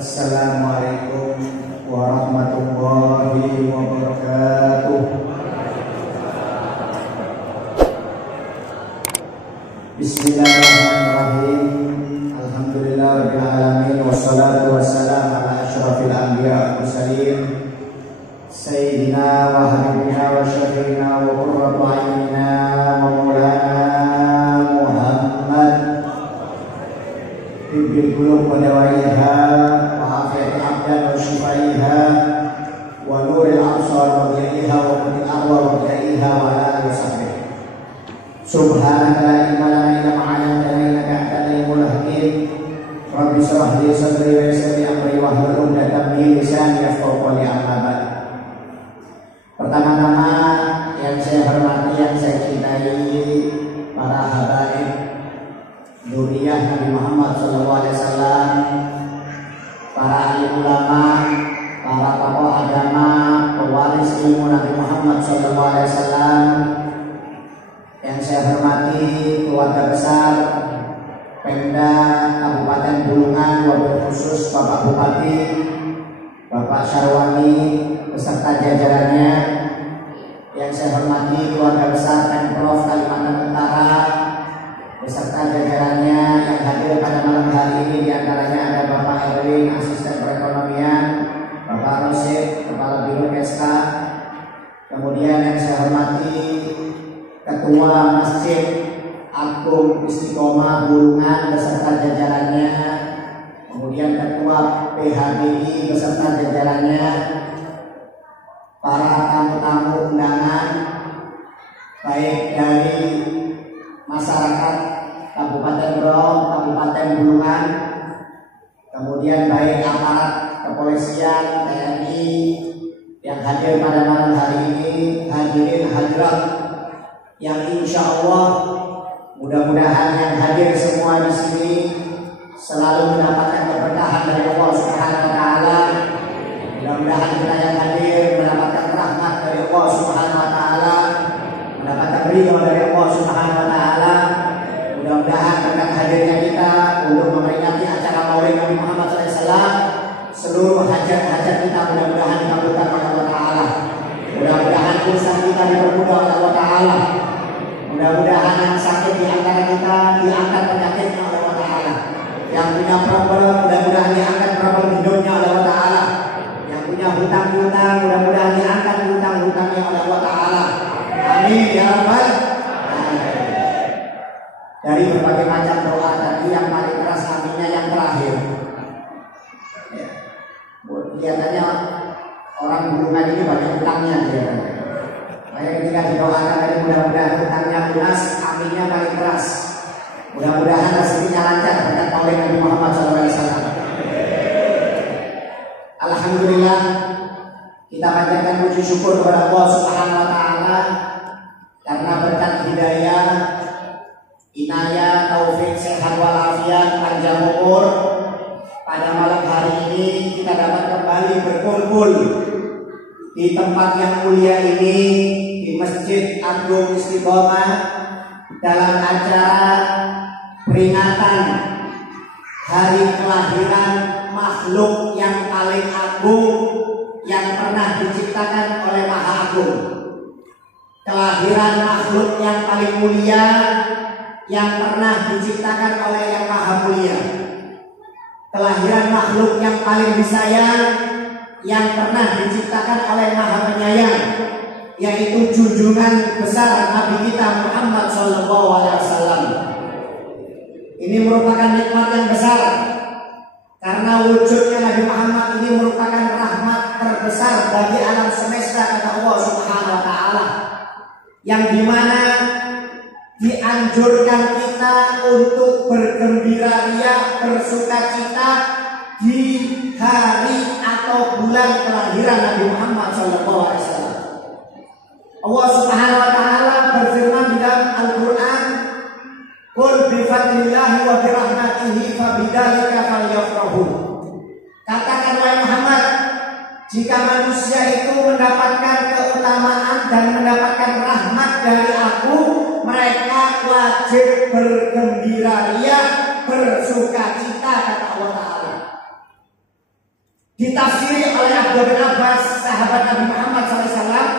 Assalamualaikum warahmatullahi wabarakatuh. Bismillahirrahmanirrahim. Alhamdulillahirabbil alamin wassalatu wassalamu ala asyrafil anbiya wal mursalin sayyidina wa habibina wa syafiina wa qurratu a'yunina wa maulana Muhammad bibbil qulub wa dawaiha wa afiatil abdan wa shifaiha wa nuril absar wa dhiyaiha wa qurratil arwah wa dhiyaiha wa ala alihi wa sahbihi. Subhanaka la ilma lana illa ma 'allamtana innaka antal alimul hakim. Rabbi shrah li sadri wa yassir li amri wahlul 'uqdatam min lisani yafqahu qawli. Amma ba'd. Pertama-tama yang saya hormati, yang saya cintai para habaib dzurriyyah Nabi Muhammad SAW, para alim ulama, para tokoh agama, pewaris ilmu Nabi Muhammad SAW, yang saya hormati keluarga besar Pemda Kabupaten Bulungan, wabil khusus Bapak Bupati, Bapak Syarwani beserta jajarannya, yang saya hormati keluarga besar Pemprov Kalimantan Utara beserta jajarannya yang hadir pada malam hari ini. Di antaranya ada Bapak Erwin, Asisten Perekonomian, Bapak Rosid, Kepala Biro Keska. Kemudian yang saya hormati Ketua Masjid Agung Istiqomah Bulungan beserta jajarannya, kemudian Ketua PHBI beserta jajarannya, para tamu-tamu undangan baik dari masyarakat Kabupaten Berau, Kabupaten Bulungan, kemudian baik aparat kepolisian, TNI yang hadir pada malam hari ini, hadirin hadirat yang insya Allah mudah-mudahan yang hadir semua di sini selalu mendapatkan keberkahan dari Allah Subhanahu wa taala. Mudah-mudahan kita yang hadir mendapatkan rahmat dari Allah Subhanahu wa taala, mendapatkan ridho dari Allah Subhanahu wa taala. Mudah-mudahan dengan hadirnya kita untuk memperingati acara Maulid Nabi Muhammad SAW, seluruh hajat-hajat kita mudah-mudahan dikabulkan oleh Allah taala. Mudah-mudahan urusan kita dipermudah oleh Allah taala. Mudah-mudahan yang sakit di antara kita diangkat penyakitnya oleh Allah taala. Yang punya problem mudah-mudahan diangkat problem hidupnya oleh Allah taala. Yang punya hutang-hutang mudah-mudahan diangkat hutang-hutangnya oleh Allah taala. Amin ya rabbal alamin. Dari berbagai macam doa tadi, yang paling keras aminnya yang terakhir. Ya. Kelihatannya orang Bulungan ini banyak hutangnya dia. Ketika didoakan tadi mudah-mudahan hutangnya lunas, aminnya paling keras. Mudah-mudahan rezekinya lancar berkat Maulid Nabi Muhammad SAW. Alhamdulillah, kita panjatkan puji syukur kepada Allah Subhanahu wa taala karena berkat hidayah, inayah, taufik, sehat walafiat, panjang umur, pada malam hari ini kita dapat kembali berkumpul di tempat yang mulia ini, di Masjid Agung Istiqomah, dalam acara peringatan hari kelahiran makhluk yang paling agung yang pernah diciptakan oleh Maha Agung. Kelahiran makhluk yang paling mulia yang pernah diciptakan oleh Yang Maha Mulia. Kelahiran makhluk yang paling disayang yang pernah diciptakan oleh Maha Penyayang, yaitu junjungan besar Nabi kita Muhammad SAW. Ini merupakan nikmat yang besar karena wujudnya Nabi Muhammad ini merupakan rahmat terbesar bagi alam semesta, kata Allah Subhanahu wa taala, yang dimana dianjurkan kita untuk bergembira ria, bersuka cita di hari atau bulan kelahiran Nabi Muhammad SAW. Allah Subhanahu wa taala berfirman di dalam Al-Qur'an, "Qul bi fadlillahi wa bi rahmatihi fabidzalika falyafrahu." Katakan wahai Muhammad, jika manusia itu mendapatkan keutamaan dan mendapatkan rahmat dari aku, mereka wajib bergembira ria, bersuka cita, kata Allah taala. Ditafsiri oleh Abdullah bin Abbas, sahabat Nabi Muhammad SAW.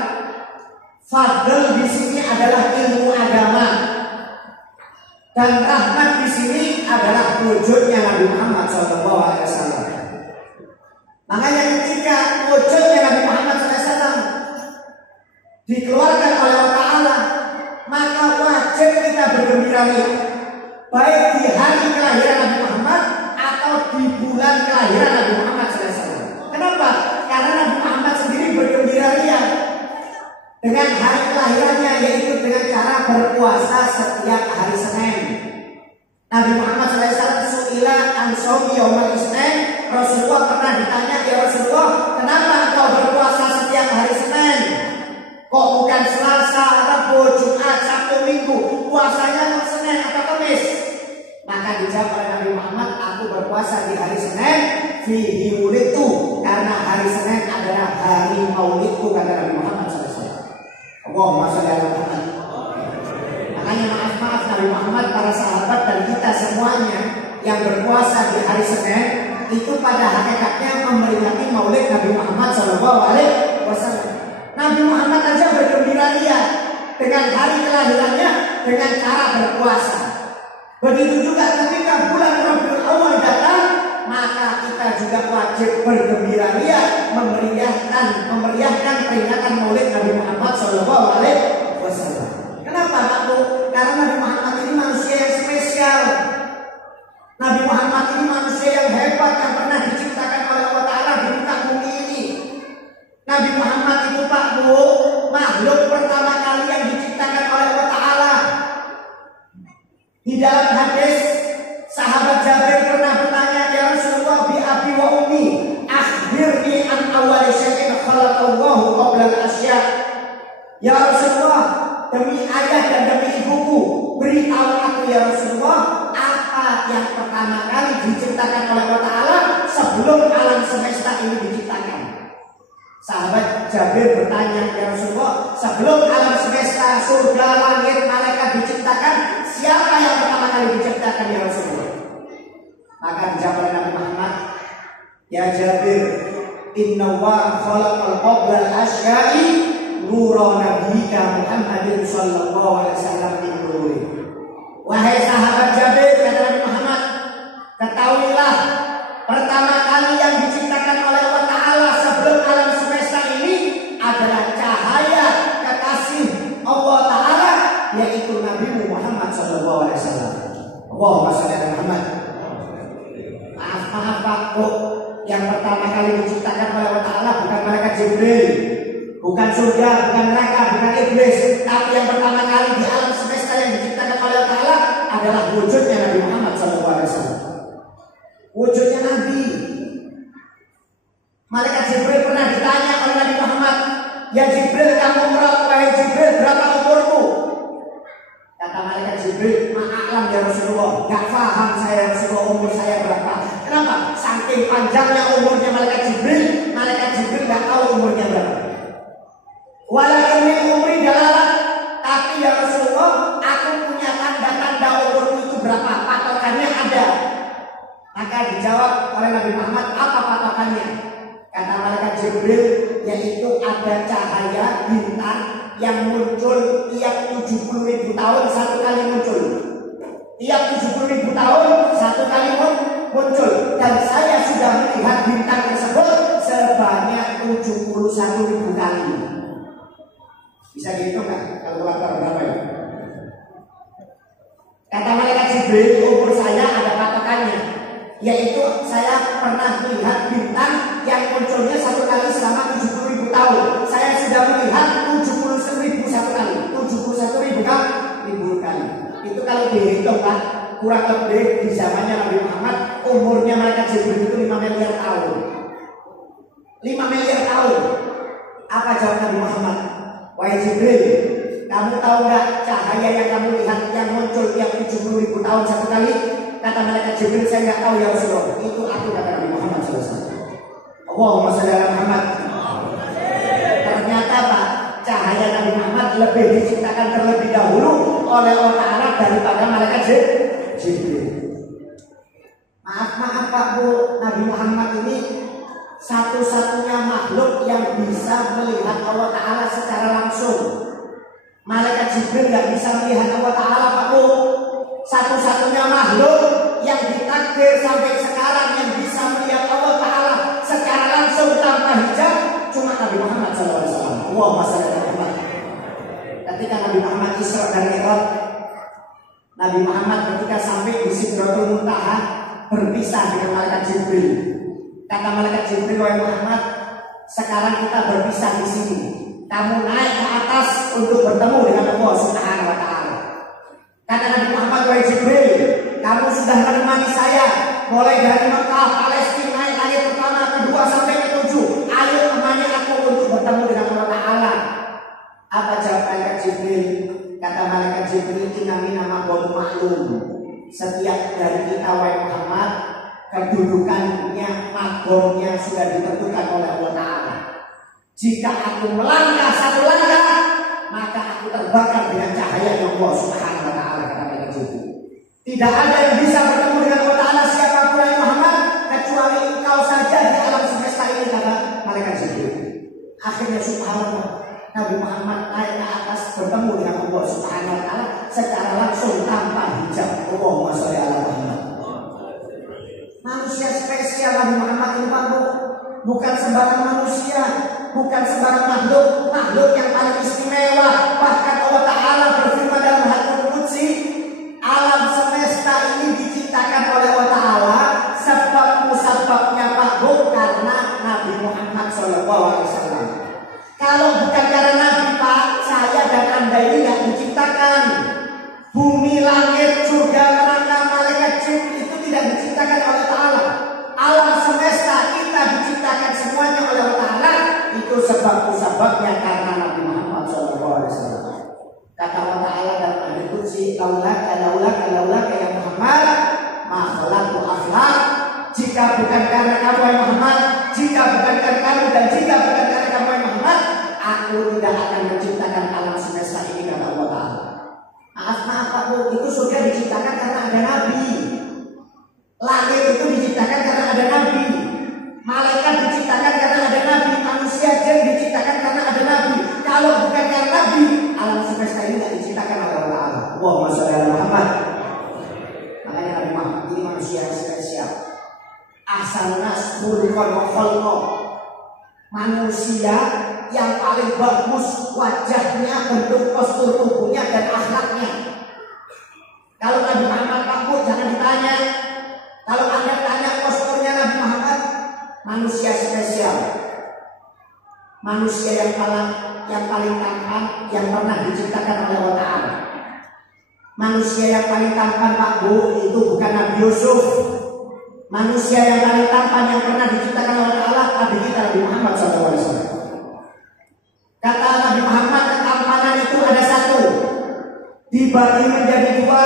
Fadl di sini adalah ilmu agama, dan rahmat di sini adalah wujudnya Nabi Muhammad SAW. Makanya ketika wujudnya Nabi Muhammad SAW dikeluarkan oleh Allah Ta'ala, maka wajib kita bergembira lihat, baik di hari kelahiran Nabi Muhammad atau di bulan kelahiran Nabi Muhammad SAW. Kenapa? Karena Nabi Muhammad sendiri bergembira lihat dengan hari kelahirannya, yaitu dengan cara berpuasa setiap hari Senin. Nabi Muhammad SAW su'ila an shaumi yaumal Isnin. Rasulullah pernah ditanya, ya Rasulullah, kenapa engkau berpuasa setiap hari Senin? Kok bukan Selasa, Rabu, Jumat, Sabtu, Minggu? Puasanya kok Senin atau Kamis? Maka dijawab oleh Nabi Muhammad, aku berpuasa di hari Senin fihi wulidtu, karena hari Senin adalah hari maulidku, kata Nabi Muhammad SAW. Allahumma shalli ala Muhammad. Makanya maaf Nabi Muhammad, para sahabat dan kita semuanya yang berpuasa di hari Senin itu pada hakikatnya memperingati maulid Nabi Muhammad SAW. Nabi Muhammad aja bergembira ria dengan hari kelahirannya dengan cara berpuasa. Begitu juga ketika bulan Rabiul Awal datang, maka kita juga wajib bergembira ria memeriahkan peringatan maulid Nabi Muhammad SAW. Kenapa Pak Bu? Karena Nabi Muhammad ini manusia yang spesial. Nabi Muhammad ini manusia yang hebat yang pernah diciptakan oleh Allah Ta'ala di muka bumi ini. Nabi Muhammad itu Pak Bu, makhluk pertama kali yang diciptakan oleh Allah Ta'ala. Di dalam hadis, sahabat Jabir pernah bertanya, ya Rasulullah, bi abi wa ummi, akhbirni an awwal syai'in khalaqallahu qabla al-asya. Ya Rasulullah, demi ayah dan demi ibuku, beritahu aku ya Rasulullah, apa yang pertama kali diciptakan oleh Allah Ta'ala sebelum alam semesta ini diciptakan. Sahabat Jabir bertanya, ya Rasulullah, sebelum alam semesta, surga, langit, malaikat diciptakan, siapa yang pertama kali diciptakan ya Rasulullah? Maka dijawab oleh Nabi Muhammad, ya Jabir, inna wa khalaqal qabla al-asya'i nura nabiyika Muhammadin sallallahu alaihi wasallam min nuri. Wahai sahabat Jabir, kata Nabi Muhammad, ketahuilah, pertama kali yang diciptakan oleh Allah Ta'ala sebelum alam semesta ini adalah cahaya kekasih Allah Ta'ala, yaitu Nabi Muhammad sallallahu alaihi wasallam. Allahumma shalli ala Muhammad. Maaf Pak Bu, yang pertama kali diciptakan oleh Allah Ta'ala bukan malaikat Jibril, bukan surga, bukan neraka, bukan iblis, tapi yang pertama kali di alam semesta yang diciptakan oleh Allah Ta'ala adalah wujudnya Nabi Muhammad SAW. Wujudnya Nabi. Malaikat Jibril pernah ditanya oleh Nabi Muhammad, ya Jibril, kamu wahai Jibril, berapa umurmu? Kata malaikat Jibril, ma'alam ya Rasulullah, gak paham saya Rasulullah umur saya berapa. Kenapa? Saking panjangnya umurnya malaikat Jibril gak tahu umurnya berapa. Walaupun umri dalalah, tapi ya Rasulullah, aku punya tanda-tanda umurku itu berapa, patokannya ada. Maka dijawab oleh Nabi Muhammad, apa patokannya? Kata malaikat Jibril, yaitu ada cahaya bintang yang muncul tiap 70.000 tahun satu kali muncul. Tiap 70.000 tahun satu kali muncul. Dan saya sudah melihat bintang tersebut sebanyak 71.000 kali. Bisa dihitung kan kalkulator berapa ya? Kata malaikat Jibril, umur saya ada patokannya, yaitu saya pernah melihat bintang yang munculnya satu kali selama 70.000 tahun. Saya sudah melihat 71.000 satu kali, 71.000 kali. Itu kalau dihitung Pak, kurang lebih di zamannya Nabi Muhammad umurnya malaikat Jibril itu 5 miliar tahun. 5 miliar tahun. Apa jawab Nabi Muhammad? Wahai Jibril, kamu tahu nggak cahaya yang kamu lihat yang muncul tiap 70.000 tahun satu kali? Kata malaikat Jibril, saya nggak tahu ya Rasulullah. Itu aku, kata Nabi Muhammad SAW. Allahumma shalli ala Muhammad. Ternyata Pak, cahaya Nabi Muhammad lebih diciptakan terlebih dahulu oleh Allah Ta'ala daripada malaikat Jibril. Maaf Pak Bu, Nabi Muhammad ini satu-satunya makhluk yang bisa melihat Allah Ta'ala secara langsung. Malaikat Jibril nggak bisa melihat Allah Ta'ala, Pak Bu. Satu-satunya makhluk yang ditakdir sampai sekarang yang bisa melihat Allah Ta'ala secara langsung tanpa hijab cuma Nabi Muhammad SAW. Allahumma shalli ala Muhammad. Ketika Nabi Muhammad Isra dan Mi'raj, Nabi Muhammad ketika sampai di Sidratul Muntaha berpisah dengan malaikat Jibril. Kata malaikat Jibril, wahai Muhammad, sekarang kita berpisah di sini. Kamu naik ke atas untuk bertemu dengan Allah Subhanahu wa Ta'ala. Kata Nabi Muhammad, wahai Jibril, kamu sudah menemani saya mulai dari Mekah, Palestina, naik langit pertama, kedua sampai ketujuh. Ayo temani aku untuk bertemu dengan Allah Ta'ala. Apa jawab malaikat Jibril? Kata malaikat Jibril, inami nama bolu maklum. Setiap dari kita, wahai Muhammad, kedudukannya, magomnya sudah ditentukan oleh Allah Ta'ala. Jika aku melangkah satu langkah, maka aku terbakar dengan cahaya Allah Subhanahu wa Ta'ala, kata malaikat Jibril. Tidak ada yang bisa bertemu dengan Allah Ta'ala siapapun wahai Muhammad kecuali engkau saja di alam semesta ini, kata malaikat Jibril. Akhirnya subhanallah, Nabi Muhammad naik ke atas bertemu dengan Allah Subhanahu wa Ta'ala secara langsung tanpa hijab. Allahumma sholli ala Muhammad. Manusia spesial Nabi Muhammad ini, Pak Bu. Bukan sembarang manusia, bukan sembarang makhluk, makhluk yang paling istimewa. Bahkan Allah Ta'ala berfirman dalam hadits qudsi, alam semesta ini diciptakan oleh Allah Ta'ala sebabnya Pak Bu karena Nabi Muhammad SAW. Kalau bukan karena Nabi, Pak, saya dan Anda ini tidak diciptakan. Bumi, langit, surga, neraka, malaikat, jin itu tidak diciptakan oleh Ta'ala. Alam semesta kita diciptakan semuanya oleh Allah Ta'ala. Itu sebabnya karena Nabi Muhammad SAW. Kata Allah Ta'ala dalam hadits qudsi, laulaka ya Muhammad ma khalaqtu akhlaq. Jika bukan karena kamu wahai Muhammad, jika bukan karena kamu dan jika bukan karena kamu wahai Muhammad, aku tidak akan menciptakan alam semesta ini, kata Allah Ta'ala. Maaf Pak Bu, itu surga diciptakan karena ada Nabi. Langit itu diciptakan karena ada Nabi. Malaikat diciptakan karena ada Nabi. Manusia jin diciptakan karena ada Nabi. Kalau bukan karena Nabi, alam semesta ini tidak diciptakan oleh Allah Ta'ala. Allahumma sholli ala Muhammad. Makanya Nabi Muhammad ini manusia yang spesial. Ahsanun nas khuluqan wa khalqa. Manusia yang paling bagus wajahnya, bentuk postur tubuhnya dan akhlaknya. Kalau Nabi Muhammad, Pak Bu, jangan ditanya. Kalau Anda tanya posturnya Nabi Muhammad, manusia spesial, manusia yang paling tampan yang pernah diciptakan oleh Allah Ta'ala. Manusia yang paling tampan, Pak Bu, itu bukan Nabi Yusuf. Manusia yang paling tampan yang pernah diciptakan oleh Allah, Nabi kita Nabi Muhammad SAW. Kata Nabi Muhammad, ketampanan itu ada satu, dibagi menjadi dua,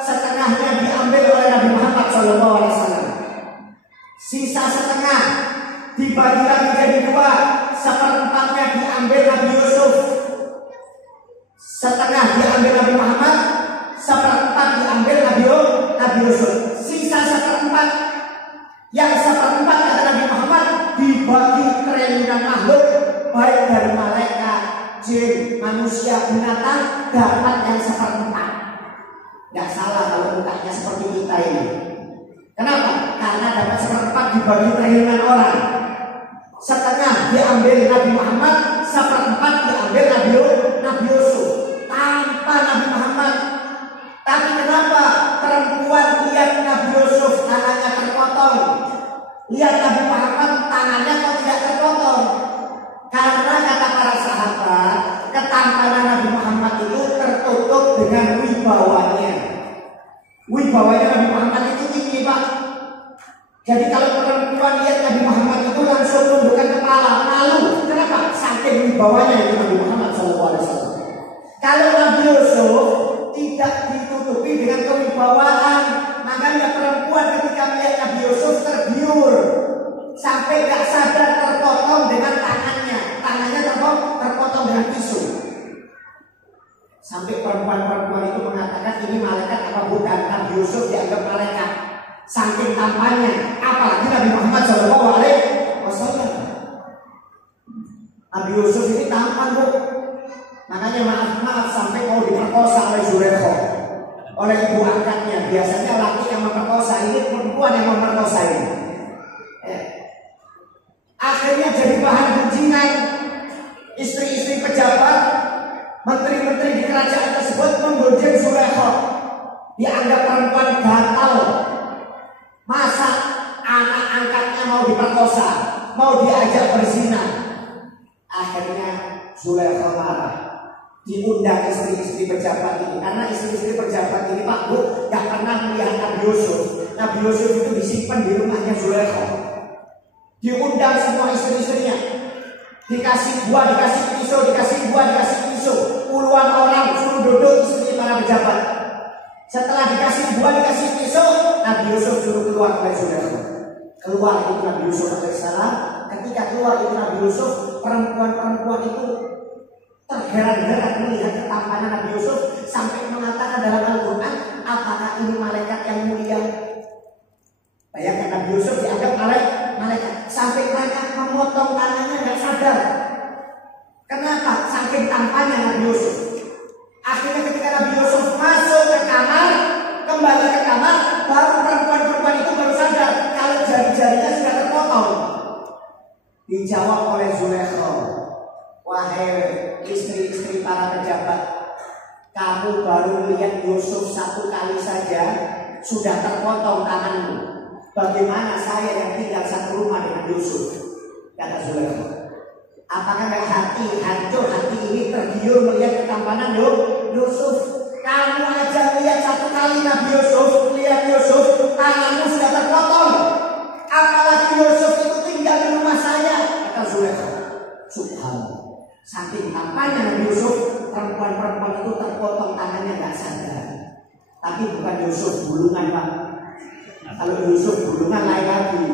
setengahnya diambil oleh Nabi Muhammad SAW. Sisa setengah dibagi lagi jadi dua, seperempatnya diambil Nabi Yusuf. Setengah diambil Nabi Muhammad, seperempat diambil Nabi Yusuf. Sisa seperempat, yang seperempat kata Nabi Muhammad dibagi triliunan makhluk, baik dari malaikat, jin, manusia, binatang, dapat yang seperempat. Gak salah kalau mukanya seperti kita ini. Kenapa? Karena dapat seperempat dibagi triliunan orang. Setengah diambil Nabi Muhammad, seperempat diambil Nabi Yusuf. Tanpa Nabi Muhammad. Tapi kenapa perempuan lihat Nabi Yusuf tangannya terpotong, lihat Nabi Muhammad tangannya kok tidak terpotong? Karena kata para sahabat, ketampanan Nabi Muhammad itu tertutup dengan wibawanya. Wibawanya Nabi Muhammad itu tinggi, Pak. Jadi kalau perempuan lihat Nabi Muhammad itu langsung tundukkan kepala, malu. Kenapa? Saking wibawanya itu Nabi Muhammad SAW. Kalau Nabi Yusuf tidak ditutupi dengan kewibawaan, makanya perempuan ketika melihat Nabi Yusuf tergiur sampai gak sadar terpotong dengan tangannya terpotong dengan tisu. Sampai perempuan-perempuan itu mengatakan ini malaikat apa bukan. Nabi Yusuf dianggap malaikat saking tampannya, apalagi Nabi Muhammad SAW. wasallam. Nabi Yusuf ini tampan, Bu. Makanya maaf sampai mau diperkosa oleh Zulaikha, oleh ibu angkatnya. Biasanya laki yang memperkosa, ini perempuan yang memperkosa ini. Akhirnya jadi bahan gunjingan istri-istri pejabat, menteri-menteri di kerajaan tersebut menggoda Zulaikha. Dianggap perempuan gatal. Masa anak angkatnya mau diperkosa, mau diajak berzina. Akhirnya Zulaikha marah. Diundang istri-istri pejabat ini, karena istri-istri pejabat ini, Pak Bu, gak pernah melihat Nabi Yusuf. Nabi Yusuf itu disimpan di rumahnya Zulaikha. Diundang semua istri-istrinya, dikasih buah, dikasih pisau, dikasih buah, dikasih pisau. Puluhan orang suruh duduk istri para pejabat. Setelah dikasih buah, dikasih pisau, Nabi Yusuf suruh keluar dari Zulaikha. Keluar itu Nabi Yusuf alaihissalam. Ketika keluar itu Nabi Yusuf, perempuan-perempuan itu terheran-heran melihat ketampanan Nabi Yusuf, sampai mengatakan dalam Al-Quran, apakah ini malaikat yang mulia? Bayangkan Nabi Yusuf dianggap malaikat, sampai mereka memotong tangannya nggak sadar. Kenapa? Saking tampannya Nabi Yusuf. Akhirnya ketika Nabi Yusuf masuk ke kamar, kembali ke kamar, baru perempuan-perempuan itu baru sadar kalau jari-jarinya sudah terpotong. Dijawab oleh Zulaikha, wahai istri-istri para pejabat, kamu baru melihat Yusuf satu kali saja sudah terpotong tanganmu. Bagaimana saya yang tinggal satu rumah dengan Yusuf? Kata Zulaikha. Apakah hati hancur, hati ini tergiur melihat ketampanan Yusuf? Kamu aja lihat satu kali Nabi Yusuf, lihat Yusuf, tanganmu sudah terpotong. Apalagi Yusuf itu tinggal di rumah saya. Kata Zulaikha. Subhanallah. Saking tampannya Nabi Yusuf, perempuan-perempuan itu terpotong tangannya nggak sadar. Tapi bukan Yusuf bulungan, Pak. Kalau Yusuf bulungan lain lagi.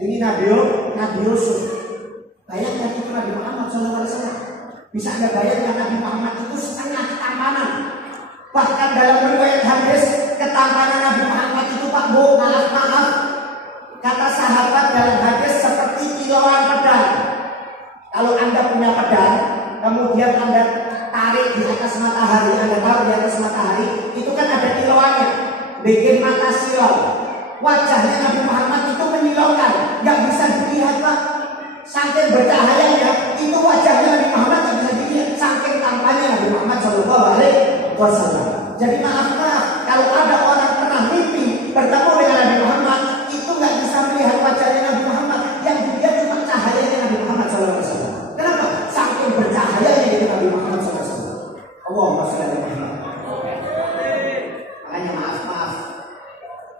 Ini Nabi Yusuf. Bayangkan itu Nabi Muhammad SAW. Bisa Anda bayangkan Nabi Muhammad itu setengah ketampanan. Bahkan dalam riwayat hadis, ketampanan Nabi Muhammad itu, Pak Bu, maaf, kata sahabat dalam hadis seperti kiloan pedang. Kalau Anda punya pedang, kemudian Anda tarik di atas matahari, Anda taruh di atas matahari, itu kan ada kiloannya, bikin mata silau. Wajahnya Nabi Muhammad itu menyilaukan, nggak bisa dilihat, Pak. Saking bercahayanya, itu wajahnya Nabi Muhammad nggak bisa dilihat. Saking tampannya Nabi Muhammad SAW. Jadi maaf, kalau ada orang pernah mimpi bertemu dengan Nabi Muhammad, itu nggak bisa melihat wajahnya Nabi Muhammad, yang dilihat cuma cahayanya Nabi Muhammad SAW. Kenapa? Saking bercahayanya itu Nabi Muhammad SAW. Allahumma shalli ala Muhammad. Makanya maaf,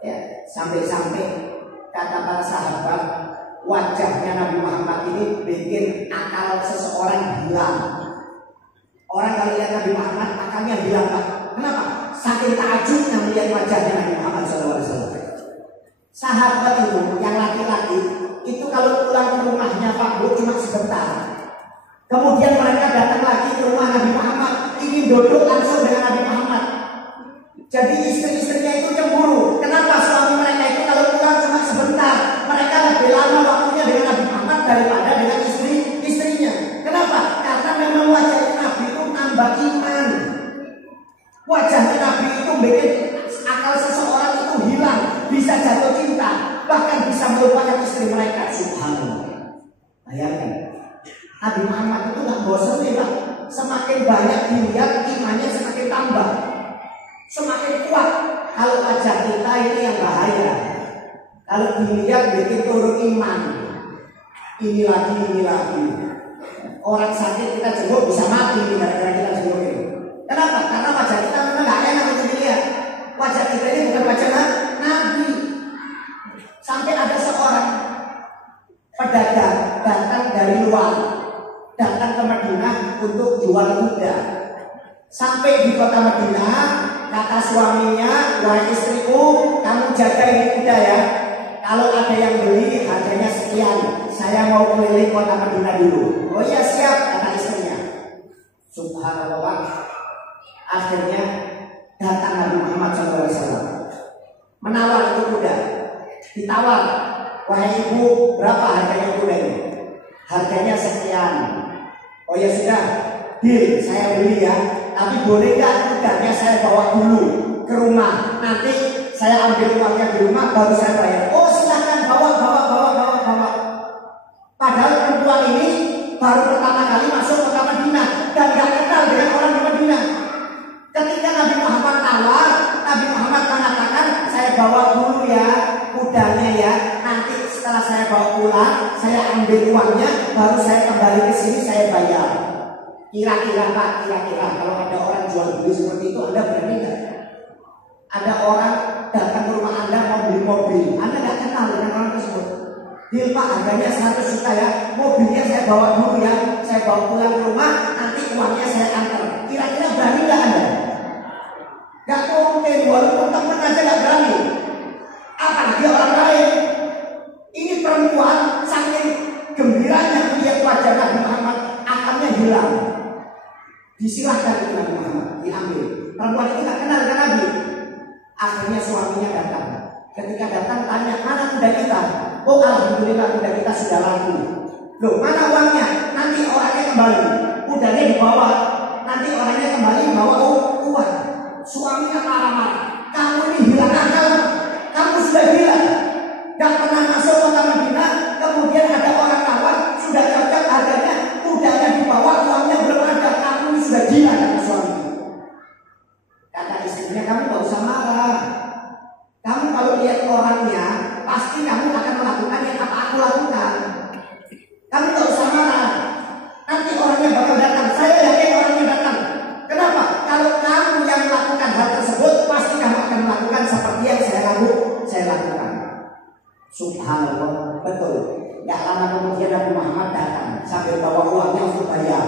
ya, sampai-sampai kata para sahabat, wajahnya Nabi Muhammad ini bikin akal seseorang hilang. Orang kalau lihat Nabi Muhammad akalnya hilang, Pak. Kenapa? Saking takjubnya melihat wajahnya Nabi Muhammad SAW. Sahabat itu yang laki-laki itu kalau pulang ke rumahnya, Pak Bu, cuma sebentar. Kemudian mereka datang lagi ke rumah Nabi Muhammad, ingin duduk langsung dengan Nabi Muhammad. Jadi istri-istrinya itu cemburu. Kenapa suami mereka itu kalau pulang cuma sebentar? Mereka lebih lama waktunya dengan Nabi Muhammad daripada dengan istrinya. Kenapa? Karena memang wajah Nabi itu nambah iman. Wajah Nabi itu bikin akal seseorang itu hilang, bisa jatuh cinta, bahkan bisa melupakan istri mereka. Subhanallah. Bayangkan, Nabi Muhammad itu nggak bosan nih, Pak. Semakin banyak dilihat, imannya semakin tambah, semakin kuat. Kalau wajah kita ini yang bahaya, kalau dilihat bikin turun iman. Ini lagi. Orang sakit kita jenguk bisa mati nih gara-gara kita jenguk ini. Kenapa? Karena wajah kita memang gak enak untuk dilihat. Wajah kita ini bukan wajah Nabi. Sampai ada seorang pedagang datang dari luar, datang ke Madinah untuk jual kuda. Sampai di kota Madinah, kata suaminya, wahai istriku, kamu jaga ini kuda ya. Kalau ada yang beli harganya sekian, saya mau keliling kota Madinah dulu. Oh iya siap, kata istrinya. Subhanallah. Akhirnya datang Nabi Muhammad SAW, menawar itu kuda, ditawar. wahai ibu, berapa harganya kuda ini? Harganya sekian. Oh ya sudah, deal, saya beli ya. Tapi boleh nggak kudanya saya bawa dulu ke rumah? Nanti saya ambil uangnya di rumah, baru saya bayar. Oh silahkan, bawa. Padahal perempuan ini baru pertama kali masuk ke Madinah dan nggak kenal dengan orang di Madinah. Ketika Nabi Muhammad tawar, Nabi Muhammad mengatakan, saya bawa dulu ya kudanya ya. Nanti setelah saya bawa pulang, saya ambil uangnya, baru saya kembali ke sini, saya bayar. Kira-kira Pak, kalau ada orang jual beli seperti itu, Anda berani nggak? Ada orang datang ke rumah Anda mau beli mobil, Anda nggak kenal dengan orang tersebut. Deal Pak, harganya 100 juta ya, mobilnya saya bawa dulu ya, saya bawa pulang ke rumah, nanti uangnya saya antar. Kira-kira berani nggak Anda? Gak mungkin, walaupun teman aja gak berani. Apalagi orang lain. Ini perempuan saking gembiranya melihat wajah Nabi Muhammad, akalnya hilang. Disilahkan itu Nabi Muhammad, diambil. Perempuan itu gak kenal dengan Nabi. Akhirnya suaminya datang. Ketika datang tanya, mana kuda kita? Oh alhamdulillah kuda kita sudah laku. Loh mana uangnya? Nanti orangnya kembali. Kudanya dibawa. Nanti orangnya kembali bawa uang. Suaminya marah-marah. Kamu ini hilang akal. Kamu sudah gila. Gak pernah masuk kota Madinah. Kemudian ada orang tawar. Sudah cocok harganya. Kudanya dibawa. Uangnya belum ada. Kamu ini sudah gila. Kata suami. Kata istrinya, kamu gak usah marah. Kamu kalau lihat orangnya, pasti kamu akan melakukan yang apa aku lakukan. Kamu gak usah marah. Nanti orangnya bakal datang. Saya yakin orangnya datang. Kenapa? Kalau kamu yang melakukan hal tersebut, pasti kamu akan melakukan seperti yang saya lakukan. Subhanallah, betul. Gak lama kemudian Nabi Muhammad datang sambil bawa uangnya untuk bayar.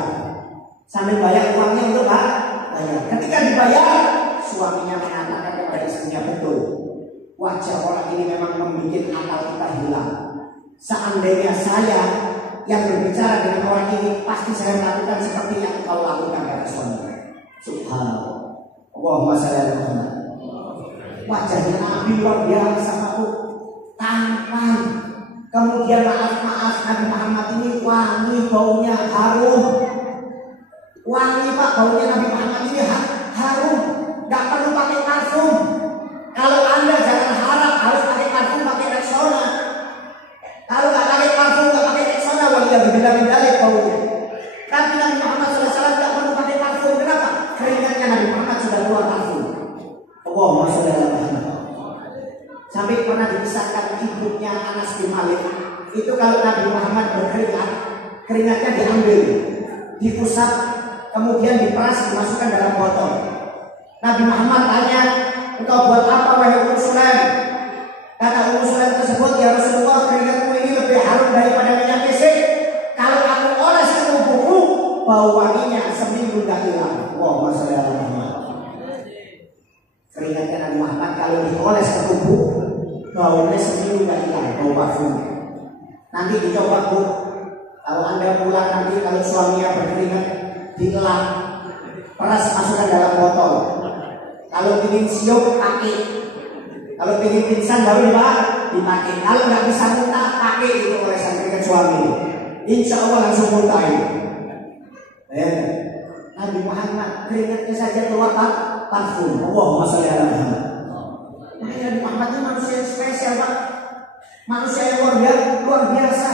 Sambil bayar uangnya untuk bayar. Ketika dibayar, suaminya mengatakan kepada istrinya, betul. Wajah orang ini memang membuat akal kita hilang. Seandainya saya yang berbicara dengan orang ini, pasti saya melakukan seperti yang kau lakukan, kata suaminya. Subhanallah. Allahumma shalli ala Muhammad. Wajahnya Nabi luar biasa, Pak. Tampan. Kemudian maaf Nabi Muhammad ini wangi, baunya harum. Wangi Pak, baunya Nabi Muhammad ini harum. Gak perlu pakai parfum. Kalau Anda jangan harap harus pakai parfum, pakai Rexona. Kalau gak pakai parfum, gak pakai Rexona, waliyadzubillah min dzalik baunya. Tapi Nabi Muhammad SAW gak perlu pakai parfum. Kenapa? Keringatnya Nabi Muhammad sudah keluar parfum. Allahumma sholli ala Muhammad. Sampai pernah dikisahkan ibunya Anas bin Malik. Itu kalau Nabi Muhammad berkeringat, keringatnya diambil, diusap, kemudian diperas, dimasukkan dalam botol. Nabi Muhammad tanya, engkau buat apa wahai Ummu Sulaim? Kata Ummu Sulaim tersebut, ya Rasulullah, keringatmu ini lebih harum daripada minyak misik. Kalau aku oles ke tubuhku, bau wanginya seminggu gak hilang. Allahumma sholli ala Muhammad. Keringatnya Nabi Muhammad kalau dioles ke tubuh, baunya seminggu gak hilang, bau parfum. Nanti dicoba Bu, kalau Anda pulang nanti kalau suaminya berkeringat, dilap, peras masukkan dalam botol. Kalau ingin siup pakai, kalau ingin pingsan baru dipakai. Kalau nggak bisa muntah pakai itu olesan keringat suami. Insya Allah langsung muntah itu. Nabi Muhammad keringatnya saja keluar parfum. Allahumma sholli ala Muhammad. Nabi Muhammad itu manusia yang spesial Pak. Manusia yang luar biasa.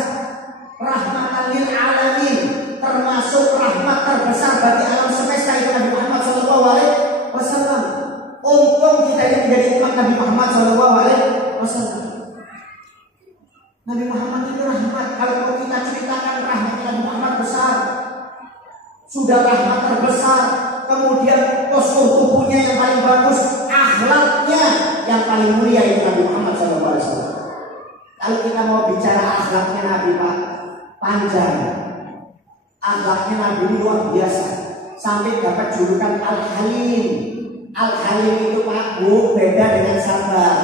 Rahmatan lil alamin, termasuk rahmat terbesar bagi alam semesta itu Nabi Muhammad SAW. Untung kita ini menjadi umat Nabi Muhammad SAW. Nabi Muhammad itu rahmat. Kalau mau kita ceritakan rahmat Nabi Muhammad besar, sudah rahmat terbesar. Kemudian postur tubuhnya yang paling bagus, akhlaknya yang paling mulia itu Nabi Muhammad SAW. Kalau kita mau bicara akhlaknya Nabi Pak, panjang. Akhlaknya Nabi luar biasa, sampai dapat julukan Al-Halim. Al-Halim itu Pak Bu, beda dengan sabar.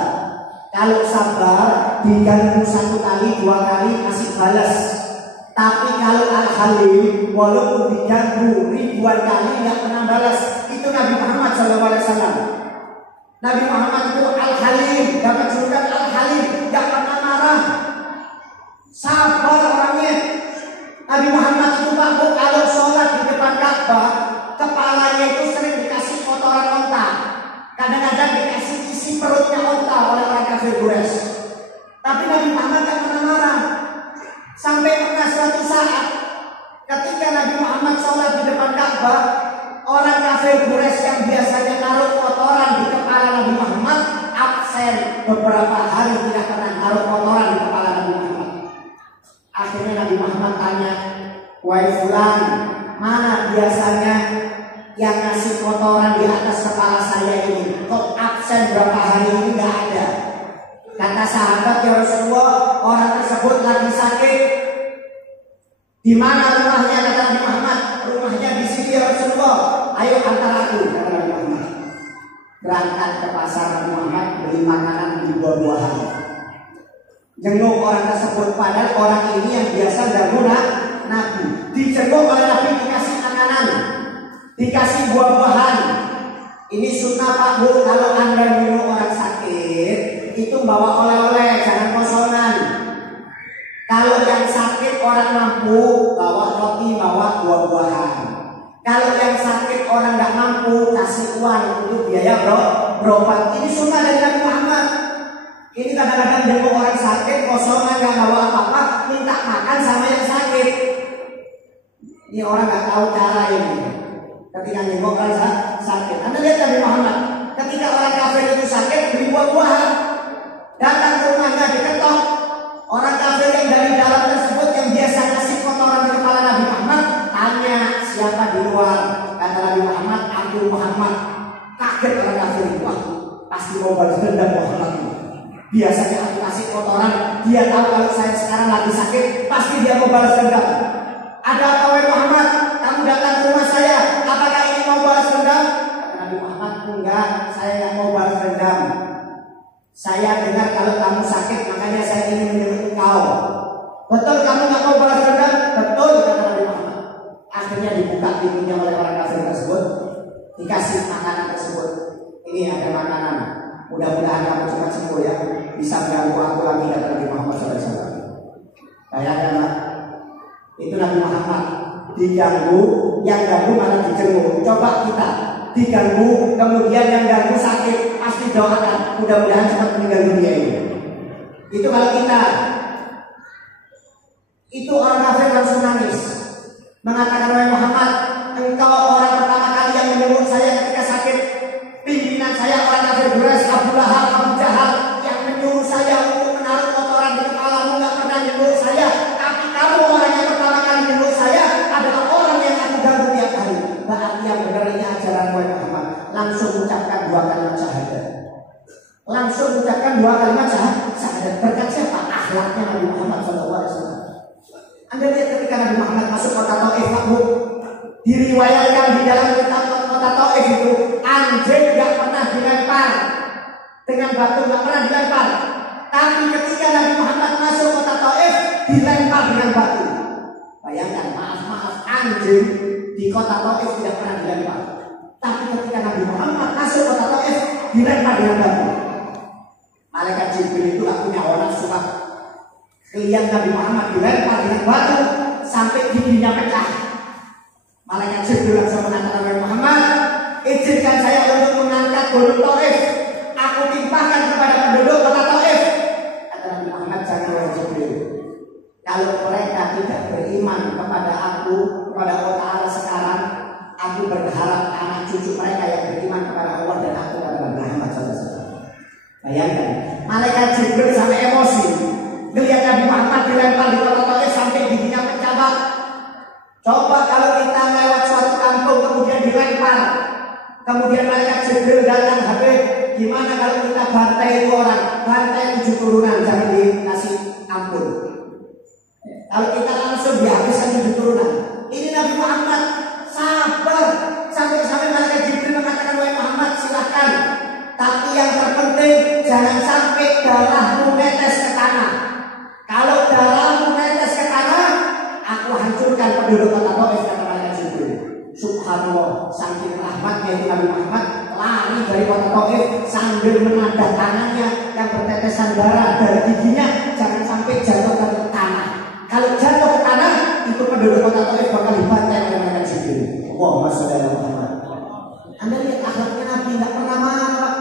Kalau sabar diganggu satu kali, dua kali masih balas. Tapi kalau Al-Halim walaupun diganggu ribuan kali nggak pernah balas. Itu Nabi Muhammad SAW. Nabi Muhammad itu Al-Halim, dapat julukan Al-Halim, nggak pernah marah. Kadang-kadang dikasih isi perutnya onta oleh orang kafir Quraisy. Tapi Nabi Muhammad tak pernah marah. Sampai pernah suatu saat ketika Nabi Muhammad sholat di depan Ka'bah, orang kafir Quraisy yang biasanya naruh kotoran di kepala Nabi Muhammad absen beberapa hari, tidak pernah naruh kotoran di kepala Nabi Muhammad. Akhirnya Nabi Muhammad tanya, "Wahai fulan, mana biasanya yang ngasih kotoran di atas kepala saya ini? Kok absen berapa hari ini nggak ada?" Kata sahabat, "Ya Rasulullah, orang tersebut lagi sakit." "Di mana rumahnya?" kata Nabi Muhammad. "Rumahnya di sini ya Rasulullah." "Ayo antar aku," kata Nabi Muhammad. Berangkat ke pasar Nabi Muhammad, beli makanan di buah-buahan. Jenguk orang tersebut, padahal orang ini yang biasa ganggu Nabi. Dijenguk oleh Nabi, dikasih makanan, dikasih buah-buahan. Ini sunnah Pak Bu, kalau Anda minum orang sakit itu bawa oleh-oleh, jangan kosongan. Kalau yang sakit orang mampu, bawa roti, bawa buah-buahan. Kalau yang sakit orang nggak mampu, kasih uang untuk biaya berobat. Ini sunnah dari Nabi Muhammad. Ini kadang-kadang jenguk orang sakit, kosongan, nggak bawa apa-apa, minta makan sama yang sakit. Ini orang nggak tahu cara ini. Ketika jenguk orang sakit, Anda lihat Nabi Muhammad. Ketika orang kafir itu sakit, beli buah-buahan, datang ke rumahnya, diketok. Orang kafir yang dari dalam tersebut yang biasa ngasih kotoran di kepala Nabi Muhammad tanya, "Siapa di luar?" Kata Nabi Muhammad, "Aku Muhammad." Kaget orang kafir itu, wah pasti mau balas dendam Muhammad. Biasanya aku kasih kotoran, dia tahu kalau saya sekarang lagi sakit, pasti dia mau balas dendam. "Ada apa wahai Muhammad? Kamu datang ke rumah saya, apakah ini mau balas dendam?" Kata Nabi Muhammad, "Enggak, saya yang mau balas dendam. Saya dengar kalau kamu sakit, makanya saya ingin menyebut engkau. Betul kamu nggak mau balas dendam?" "Betul," kata Nabi Muhammad. Akhirnya dibuka pintunya oleh orang kafir tersebut, dikasih makanan tersebut. "Ini ada makanan, mudah-mudahan kamu cepat sembuh ya, bisa mengganggu aku lagi," kata Nabi Muhammad SAW. Bayangkan Pak, itu Nabi Muhammad diganggu, yang ganggu malah dijenguk. Coba kita diganggu, kemudian yang ganggu sakit, pasti doakan mudah-mudahan cepat meninggal dunia ini. Itu kalau kita. Itu orang kafir langsung nangis, mengatakan, "Wahai Muhammad, engkau orang pertama kali yang menyebut saya ketika sakit. Pimpinan saya orang kafir Quraisy, Abu Lahab, Abu Jahal, yang menyuruh saya untuk menaruh kotoran di kepalamu, nggak pernah menyebut saya. Tapi kamu orang yang pertama kali menyebut saya adalah orang yang aku ganggu tiap hari. Berarti yang benar ini ajaran wahai Muhammad." Langsung ucapkan 2 kalimat syahadat. Langsung ucapkan 2 kalimat syahadat. Berkat siapa? Akhlaknya Nabi Muhammad SAW. Anda lihat ketika Nabi Muhammad masuk kota Taif, diriwayatkan di dalam kitab kota Taif itu anjing nggak pernah dilempar dengan batu, nggak pernah dilempar. Tapi ketika Nabi Muhammad masuk kota Taif, dilempar dengan batu. Bayangkan, maaf anjing di kota Taif tidak pernah dilempar. Tapi ketika Nabi Muhammad masuk kota Taif, dilempar dengan batu. Malaikat Jibril itu punya orang suka lihat Nabi Muhammad dilempar dengan batu sampai giginya pecah. Malaikat Jibril langsung mengatakan, "Nabi Muhammad, izinkan saya untuk mengangkat gunung Taif. Aku timpahkan kepada penduduk kota Taif." Kata Nabi Muhammad, "Jangan wahai Jibril. Kalau mereka tidak beriman kepada aku, kepada Allah Ta'ala sekarang, aku berharap anak cucu mereka yang beriman kepada Allah dan aku kepada Nabi Muhammad SAW." Bayangkan, malaikat Jibril sampai emosi melihat Nabi Muhammad dilempar di kota Taif sampai giginya pecah. Coba kalau kita lewat suatu kampung kemudian dilempar, kemudian malaikat Jibril datang, "Habib, gimana kalau kita bantai itu orang, bantai 7 turunan, jangan dikasih ampun." Kalau kita langsung dihabiskan 7 turunan. Ini Nabi Muhammad sabar sampai malaikat Jibril mengatakan, "Wahai Muhammad, silahkan. Tapi yang terpenting jangan sampai darahmu netes ke tanah. Kalau darahmu netes ke tanah, aku hancurkan penduduk kota Taif," kata malaikat Jibril. Subhanallah, saking rahmatnya itu Nabi Muhammad lari dari kota Taif sambil menadah tangannya yang bertetesan darah dari giginya jangan sampai jatuh ke tanah. Kalau jatuh ke tanah, itu penduduk kota Taif bakal dibantai oleh malaikat Jibril. Allahumma sholli ala Muhammad. Anda lihat akhlaknya Nabi, tidak pernah marah.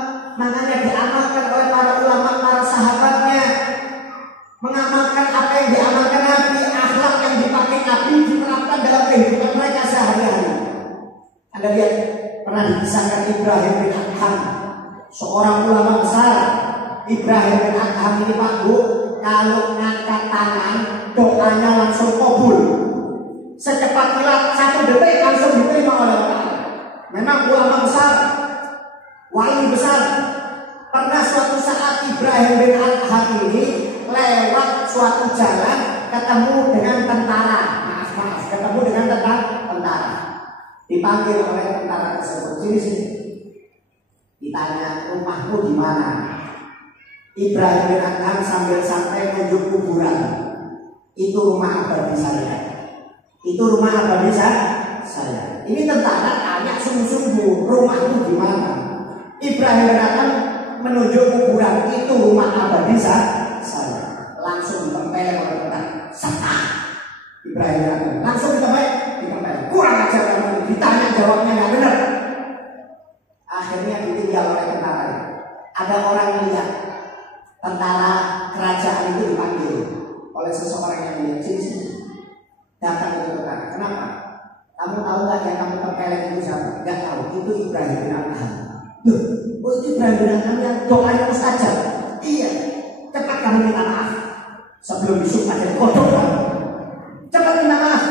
pernah dikisahkan Ibrahim bin Adham, seorang ulama besar. Ibrahim bin Adham ini Pak Bu, kalau ngangkat tangan doanya langsung kabul. Secepat kilat 1 detik langsung diterima oleh Allah. Memang ulama besar, wali besar. Pernah suatu saat Ibrahim bin Adham ini lewat suatu jalan ketemu dengan tentara. Maaf, ketemu dengan tentara. Dipanggil oleh tentara tersebut, sini. Ditanya, rumahmu di mana? Ibrahim bin Adham sambil sampai menuju kuburan. Itu rumah abadi saya. Itu rumah abadi saya. Ini tentara tanya sungguh-sungguh, rumahmu di mana? Ibrahim bin Adham menuju kuburan. Itu rumah abadi saya. Langsung ditempel oleh tentara. Serta Ibrahim bin Adham langsung ditempel. Kurang ajar kamu. Ditanya jawabnya nggak benar. Akhirnya ditinggal oleh tentara. Ada orang lihat tentara kerajaan itu dipanggil oleh seseorang yang lihat. Sini. Datang itu tentara. Kenapa? Kamu tahu nggak yang kamu tempelin itu siapa? Nggak tahu. Itu Ibrahim bin Adham. Loh, itu Ibrahim bin Adham yang doanya mustajab. Iya. Cepat kamu minta maaf sebelum disumpah jadi kodok. Cepat minta maaf.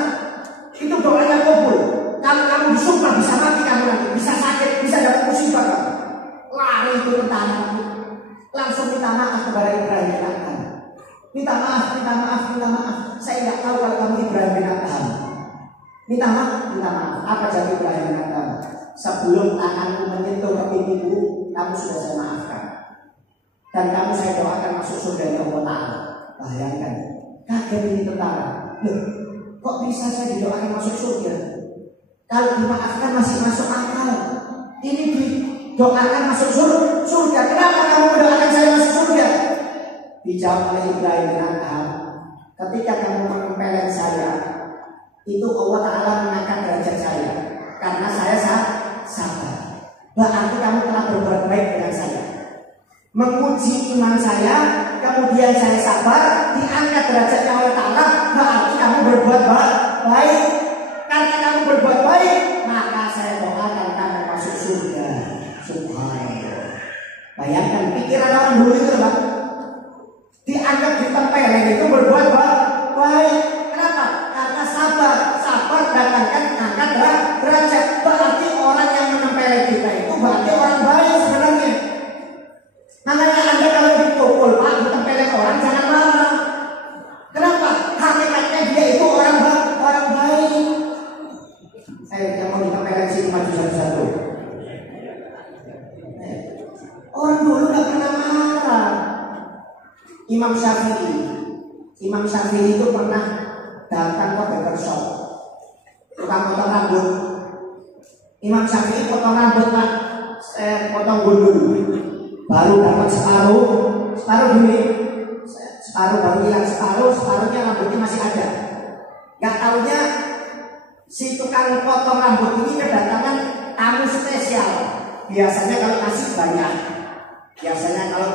Itu doanya kabul. Kalau kamu disumpah bisa mati kamu nanti, bisa sakit, bisa dapat musibah kamu. Lari itu tentara. Langsung minta maaf kepada Ibrahim bin Adham. Minta maaf. Saya nggak tahu kalau kamu Ibrahim bin Adham. Minta maaf. Apa jawab Ibrahim bin Adham? Sebelum tanganmu menyentuh ke pipiku, kamu sudah saya maafkan. Dan kamu saya doakan masuk surga Allah Ta'ala. Bayangkan, kaget ini tentara. Loh, kok bisa saya didoakan masuk surga? Kalau dimaafkan masih masuk akal. Ini didoakan masuk surga. Kenapa kamu mendoakan saya masuk surga? Dijawab oleh Ibrahim bin Adham, ketika kamu menempelkan saya, itu Allah Ta'ala mengangkat derajat saya karena saya sabar. Berarti kamu telah berbuat baik dengan saya, menguji iman saya, kemudian saya sabar, diangkat derajatnya oleh Ta'ala. Berarti kamu berbuat baik. Karena kamu berbuat baik, maka saya doakan kamu masuk surga. Subhanallah. Bayangkan pikiran orang dulu itu Pak, dianggap ditempelin itu berbuat baik. Kenapa? Karena sabar datangkan angkat derajat. Berarti orang yang menempelin kita itu berarti orang baik sebenarnya. Makanya Anda kalau dipukul Pak, ditempelin orang jangan marah. Kenapa? Hakikatnya dia itu orang baik. Yang mau ditempelin sini maju satu-satu. Orang dulu gak pernah marah. Imam Syafi'i itu pernah datang ke barbershop, tukang potong rambut. Imam Syafi'i potong rambut Pak, potong gundul. Baru dapat separuh gini, separuh baru hilang separuhnya rambutnya masih ada. Gak taunya si tukang potong rambut ini kedatangan tamu spesial. Biasanya kalau kasih banyak, biasanya kalau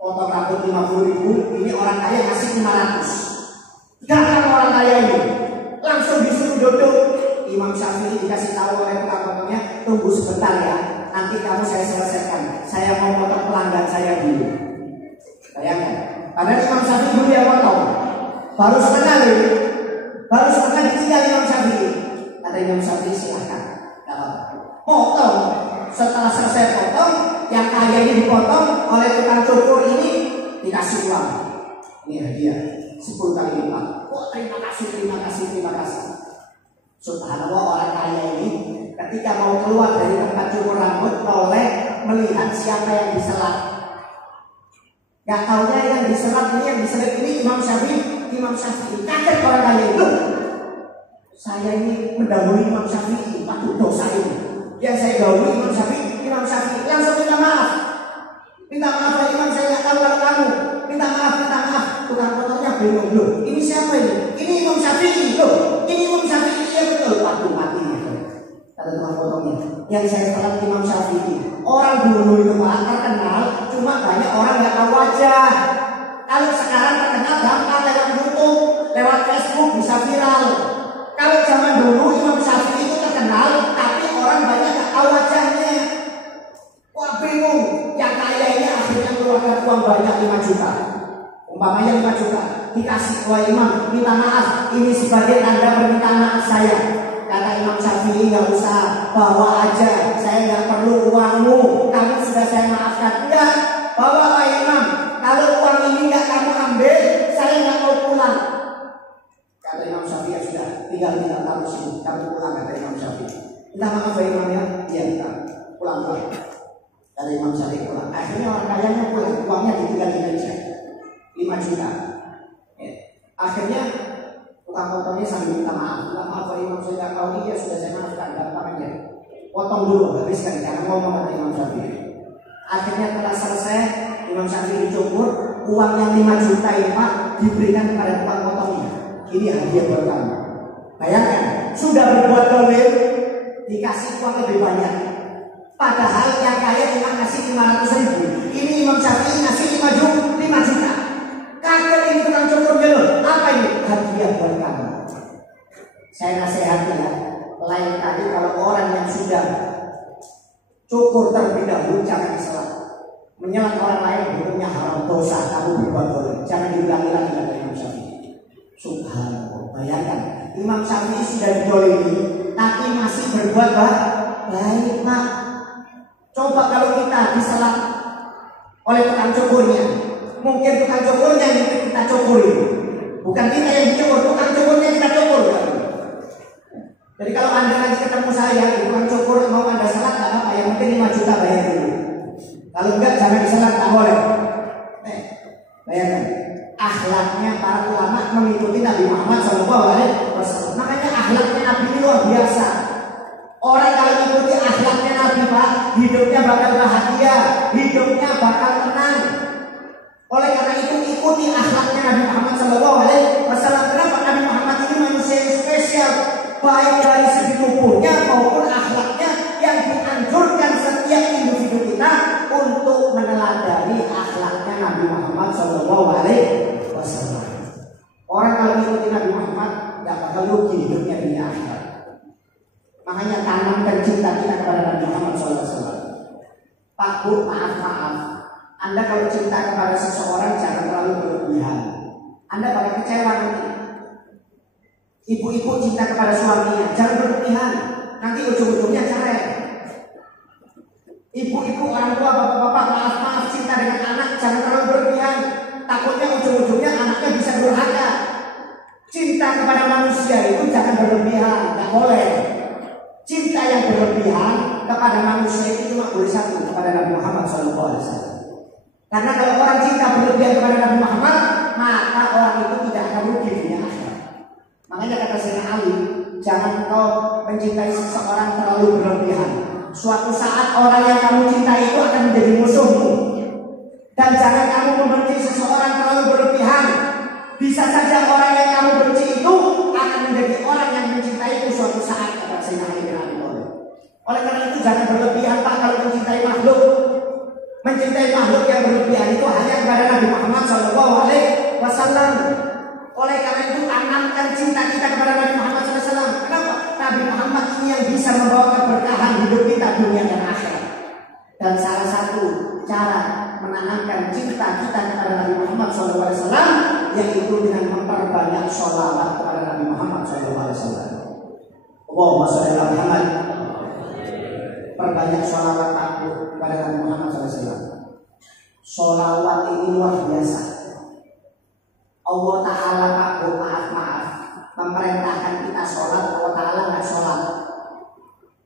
potong rambut 50.000, ini orang kaya kasih 500. Datang orang kaya ini, langsung disuruh duduk. Imam Syafi'i dikasih tahu oleh tukang potongnya, tunggu sebentar ya, nanti kamu saya selesaikan. Saya mau potong pelanggan saya dulu. Bayangkan, padahal Imam Syafi'i dulu yang potong, baru setengah ditinggal Imam Syafi'i. Kata Imam Syafi'i, silahkan, potong. Setelah selesai potong, yang kaya ini dipotong oleh tukang cukur ini dikasih uang. Ini hadiah 10 kali lipat. Oh, terima kasih. Subhanallah, orang kaya ini ketika mau keluar dari tempat cukur rambut oleh melihat siapa yang diselat. Gak taunya yang diselat ini Imam Syafi'i. Kaget orang kaya itu. Saya ini mendahului Imam Syafi'i, waduh dosa ini. Yang saya dahului Imam Syafi'i langsung minta maaf Pak Imam, saya nggak tahu kalau kamu. Minta maaf. Tukang potongnya bingung, loh ini siapa ini? Ini Imam Syafi'i, iya betul. Waduh mati. Kata tukang potongnya, yang saya salat Imam Syafi'i. Orang dulu itu Pak terkenal, cuma banyak orang nggak tahu wajah. Kalau sekarang terkenal gampang lewat YouTube, lewat Facebook bisa viral. Kalau zaman dulu Imam Syafi'i itu terkenal, tapi orang banyak nggak tahu wajah. uang banyak 5 juta. Umpamanya 5 juta. Dikasih, wahai imam, minta maaf, ini sebagai tanda permintaan maaf saya. Kata Imam Syafi'i, nggak usah, bawa aja, saya nggak perlu uangmu, kamu sudah saya maafkan. Enggak, bawa Pak Imam, kalau uang ini nggak kamu ambil, saya nggak mau pulang. Kata Imam Syafi'i, sudah, tinggal kamu sini, kamu pulang. Kata Imam Syafi'i, minta maaf Pak Imam ya, iya minta, pulang. Kata Imam Syafi'i pulang. Akhirnya orang kayanya pulang, uangnya ditinggal di Indonesia, 5 juta. Akhirnya tukang potongnya sambil minta maaf. Pak Imam, saya nggak tahu, iya sudah saya maafkan, gampang aja. Potong dulu, habiskan, jangan ngomong, kata Imam Syafi'i. Akhirnya telah selesai, Imam Syafi'i cukur, uang yang 5 juta ini Pak diberikan kepada tukang potongnya. Ini hadiah buat kamu. Bayangkan, sudah berbuat dolim, dikasih uang lebih banyak. Padahal yang kaya cuma kasih 500.000. Ini Imam Syafi'i ngasih 5 juta. Kaget ini tukang cukurnya loh. Apa ini? Hadiah buat kamu. Saya nasihati ya, lain kali kalau orang yang sudah cukur terlebih dahulu jangan diselat. Menyelat orang lain hukumnya haram, dosa, kamu berbuat dolim. Jangan diulangi lagi kata Imam Syafi'i. Subhanallah, bayangkan Imam Syafi'i sudah didolimi, tapi masih berbuat baik Pak. Coba kalau kita diselat oleh tukang cukurnya, mungkin tukang cukurnya yang kita cukuri, bukan kita yang dicukur, tukang cukurnya kita cukur. Jadi kalau Anda nanti ketemu saya, tukang cukur mau Anda selat, tak apa, yang mungkin 5 juta bayar dulu. Kalau enggak jangan diselat, tak boleh. Bayangkan, akhlaknya para ulama mengikuti Nabi Muhammad SAW. Makanya akhlaknya Nabi ini luar biasa. Orang kalau mengikuti akhlaknya Nabi Pak, hidupnya bakal bahagia, hidupnya bakal tenang. Oleh karena itu ikuti akhlaknya Nabi Muhammad SAW. Kenapa? Nabi Muhammad ini manusia yang spesial, baik dari segi tubuhnya maupun akhlaknya, yang dianjurkan setiap individu kita untuk meneladani akhlaknya Nabi Muhammad SAW. Orang kalau mengikuti Nabi Muhammad nggak bakal rugi hidupnya di akhirat. Makanya tanamkan cinta kita kepada Nabi Muhammad SAW. Pak Bu, maaf. Anda kalau cinta kepada seseorang jangan terlalu berlebihan. Anda bakal kecewa nanti. Ibu-ibu cinta kepada suaminya jangan berlebihan, nanti ujung-ujungnya cerai. Ibu-ibu, orang tua, bapak-bapak, maaf cinta dengan anak jangan terlalu berlebihan. Takutnya ujung-ujungnya anaknya bisa durhaka. Cinta kepada manusia itu jangan berlebihan, nggak boleh. Cinta yang berlebihan kepada manusia itu cuma boleh satu, kepada Nabi Muhammad SAW. Karena kalau orang cinta berlebihan kepada Nabi Muhammad, maka orang itu tidak akan rugi di akhirat. Makanya kata Sayyidina Ali, jangan kau mencintai seseorang terlalu berlebihan. Suatu saat orang yang kamu cintai itu akan menjadi musuhmu. Dan jangan kamu membenci seseorang terlalu berlebihan. Bisa saja orang yang kamu benci itu akan menjadi orang yang mencintaimu suatu saat, kata Sayyidina Ali bin Abi Thalib. Oleh karena itu jangan berlebihan Pak kalau mencintai makhluk. Mencintai makhluk yang berlebihan itu hanya kepada Nabi Muhammad SAW. Oleh karena itu tanamkan cinta kita kepada Nabi Muhammad SAW. Kenapa? Nabi Muhammad ini yang bisa membawa keberkahan hidup kita dunia dan akhirat. Dan salah satu cara menanamkan cinta kita kepada Nabi Muhammad SAW yaitu dengan memperbanyak sholawat kepada Nabi Muhammad SAW. Allahumma sholli ala Muhammad. Perbanyak sholawat aku kepada Nabi Muhammad SAW. Sholawat ini luar biasa. Allah Ta'ala Pak, maaf memerintahkan kita sholat, Allah Ta'ala nggak sholat.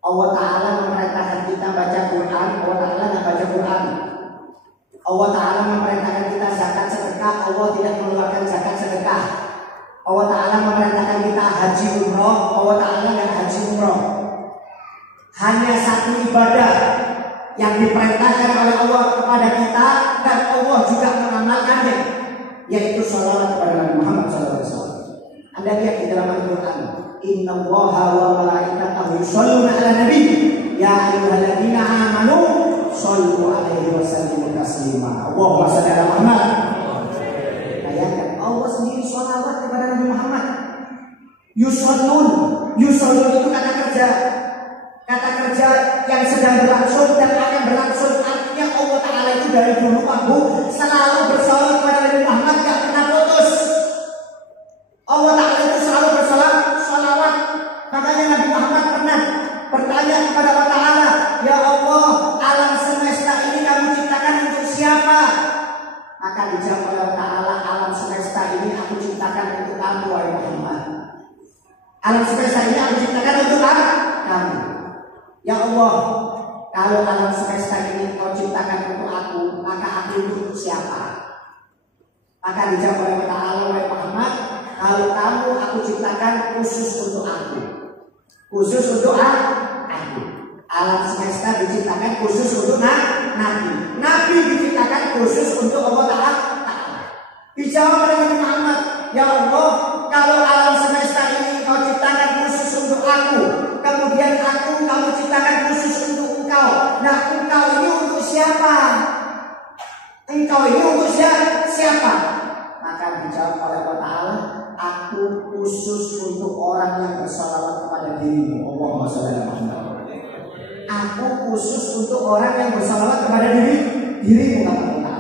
Allah Ta'ala memerintahkan kita baca Quran, Allah Ta'ala nggak baca Quran. Allah Ta'ala memerintahkan kita zakat sedekah, Allah tidak mengeluarkan zakat sedekah. Allah Ta'ala memerintahkan kita haji umroh, Allah Ta'ala nggak haji umroh. Hanya satu ibadah yang diperintahkan oleh Allah kepada kita dan Allah juga mengamalkannya, yaitu sholawat kepada Nabi Muhammad SAW. Anda lihat di dalam Al-Quran, Inna Allaha wa malaikatahu yusholluna ala nabi ya ayyuhalladzina amanu shollu alaihi wa sallimu taslima. Allahumma shalli ala Muhammad. Bayangkan Allah sendiri sholawat kepada Nabi Muhammad. Yusollun itu kata kerja yang sedang berlangsung dan akan berlangsung. Artinya Allah Ta'ala itu dari dulu Pak Bu selalu bersolawat kepada Nabi Muhammad, gak pernah putus. Allah Ta'ala itu selalu bersolawat. Makanya Nabi Muhammad pernah bertanya kepada Allah Ta'ala, ya Allah, alam semesta ini kamu ciptakan untuk siapa? Maka dijawab oleh Allah Ta'ala, alam semesta ini aku ciptakan untuk kamu wahai Muhammad. Alam semesta ini aku ciptakan untuk kamu. Ya Allah, kalau alam semesta ini kau ciptakan untuk aku, maka aku untuk siapa? Maka dijawab oleh Allah Ta'ala, wahai Muhammad, kalau kamu aku ciptakan khusus untuk aku. Khusus untuk aku. Alam semesta diciptakan khusus untuk Nabi. Nabi diciptakan khusus untuk Allah Ta'ala. Dijawab oleh Nabi Muhammad, ya Allah, kalau alam semesta ini kau ciptakan khusus untuk aku, kemudian aku kamu ciptakan khusus untuk engkau. Nah, engkau ini untuk siapa? Engkau ini untuk siapa? Maka dijawab oleh Allah Ta'ala, aku khusus untuk orang yang bersalawat kepada dirimu. Allahumma shalli ala Muhammad. Aku khusus untuk orang yang bersalawat kepada dirimu kata Allah.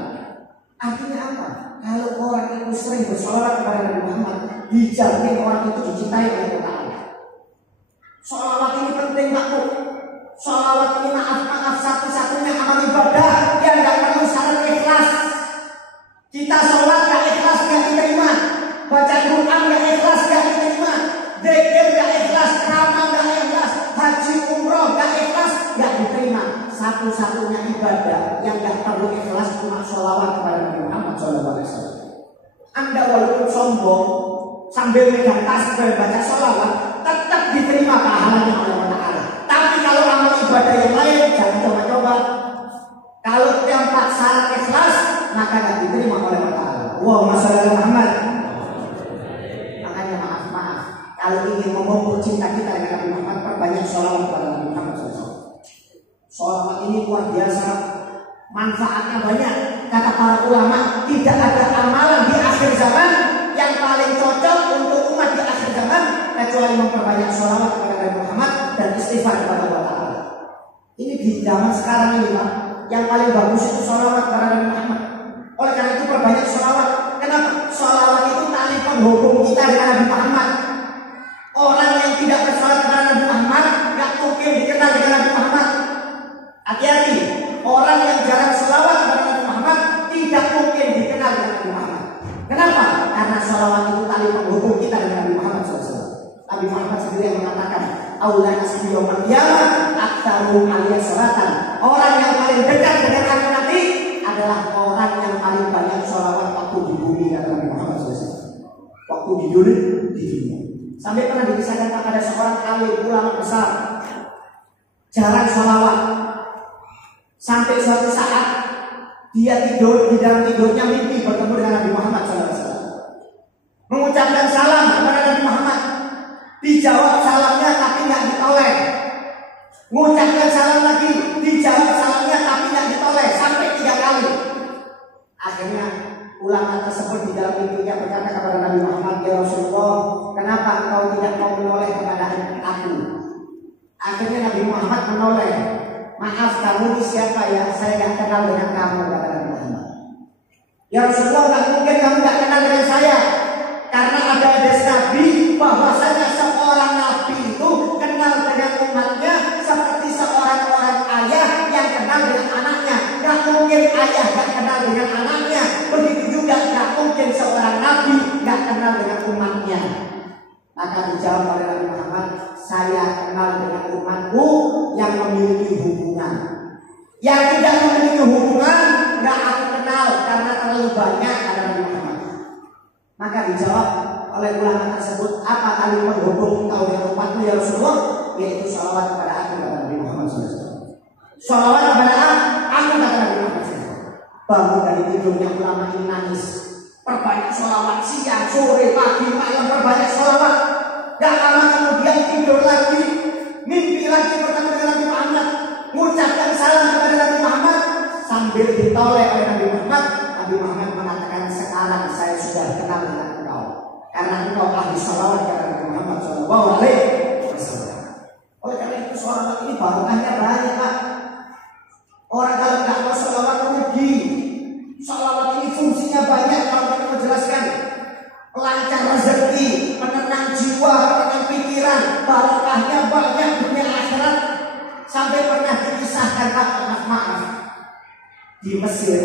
Artinya apa? Kalau orang itu sering bersalawat kepada Nabi Muhammad, dijamin orang itu dicintai oleh Allah. Salawat ini penting Pak Bu. Salawat ini maaf satu-satunya amal ibadah yang gak perlu syarat ikhlas. Kita sholat gak ikhlas gak diterima, baca Quran gak ikhlas gak diterima, dzikir gak ikhlas, ceramah gak ikhlas, haji umroh gak ikhlas gak diterima. Satu-satunya ibadah yang gak perlu ikhlas cuma sholawat kepada Nabi Muhammad SAW. Anda walaupun sombong sambil megang tasbih baca sholawat, tetap diterima pahalanya oleh Allah Ta'ala. Tapi kalau amal ibadah yang lain jangan coba-coba. Kalau tempat syarat ikhlas maka gak diterima oleh Allah Ta'ala. Allahumma shalli ala Muhammad. Makanya maaf, kalau ingin memupuk cinta kita dengan Nabi Muhammad, perbanyak sholawat kepada Nabi Muhammad SAW. Sholawat ini luar biasa, manfaatnya banyak. Kata para ulama, tidak ada amalan di akhir zaman yang paling cocok untuk umat di akhir zaman kecuali memperbanyak sholawat kepada Nabi Muhammad dan istighfar kepada Allah Ta'ala. Ini di zaman sekarang ini Pak, yang paling bagus itu sholawat kepada Nabi Muhammad. Oleh karena itu perbanyak sholawat. Kenapa? Sholawat itu tali penghubung kita dengan Nabi Muhammad. Orang yang tidak bersolawat kepada Nabi Muhammad gak mungkin dikenal dengan Nabi Muhammad. Hati-hati, orang yang jarang sholawat kepada Nabi Muhammad tidak mungkin dikenal dengan Nabi Muhammad. Kenapa? Karena sholawat itu tali penghubung kita dengan Nabi Muhammad SAW. Nabi Muhammad sendiri yang mengatakan, Aula nasi yawmal qiyamah aktsaruhum alaihi sholatan. Orang yang paling dekat dengan aku nanti adalah orang yang paling banyak sholawat waktu di bumi kata Nabi Muhammad SAW. Waktu di dunia. Sampai pernah dikisahkan ada seorang alim ulama besar jarang sholawat. Sampai suatu saat dia tidur, di dalam tidurnya mimpi bertemu dengan Nabi Muhammad SAW. Mengucapkan salam kepada Nabi Muhammad. Dijawab salamnya tapi nggak ditoleh. Mengucapkan salam lagi, dijawab salamnya tapi nggak ditoleh sampai 3 kali. Akhirnya ulama tersebut di dalam mimpinya berkata kepada Nabi Muhammad, ya Rasulullah, kenapa engkau tidak mau menoleh kepada aku? Akhirnya Nabi Muhammad menoleh. Maaf, kamu ini siapa ya? Saya gak kenal dengan kamu, kata Nabi Muhammad. Ya Rasulullah, gak mungkin kamu gak kenal dengan saya. Karena ada hadis Nabi bahwasanya seorang Nabi itu kenal dengan umatnya seperti seorang ayah yang kenal dengan anaknya. Gak mungkin ayah gak kenal dengan anaknya. Begitu juga gak mungkin seorang Nabi gak kenal dengan umatnya. Maka dijawab oleh Nabi Muhammad, saya kenal dengan umatku yang memiliki hubungan. Yang tidak memiliki hubungan gak aku kenal karena terlalu banyak, kata Nabi Muhammad. Maka dijawab oleh ulama tersebut, apa kali penghubung engkau dengan umatmu ya Rasulullah? Yaitu sholawat kepada aku, kata Nabi Muhammad SAW. Sholawat kepada aku, kata Nabi Muhammad SAW. Bangun dari tidurnya ulama ini nangis. Perbanyak sholawat siang, sore, pagi, malam, perbanyak sholawat. Gak lama kemudian tidur lagi, mimpi lagi bertemu dengan Nabi Muhammad, mengucapkan salam kepada Nabi Muhammad sambil ditoleh oleh Nabi Muhammad. Nabi Muhammad mengatakan, sekarang saya sudah kenal dengan engkau karena engkau ahli sholawat kepada Nabi Muhammad SAW. Oleh karena itu sholawat ini barokahnya banyak Pak. Orang kalau nggak mau sholawat rugi. Dikisahkan Pak, maaf, di Mesir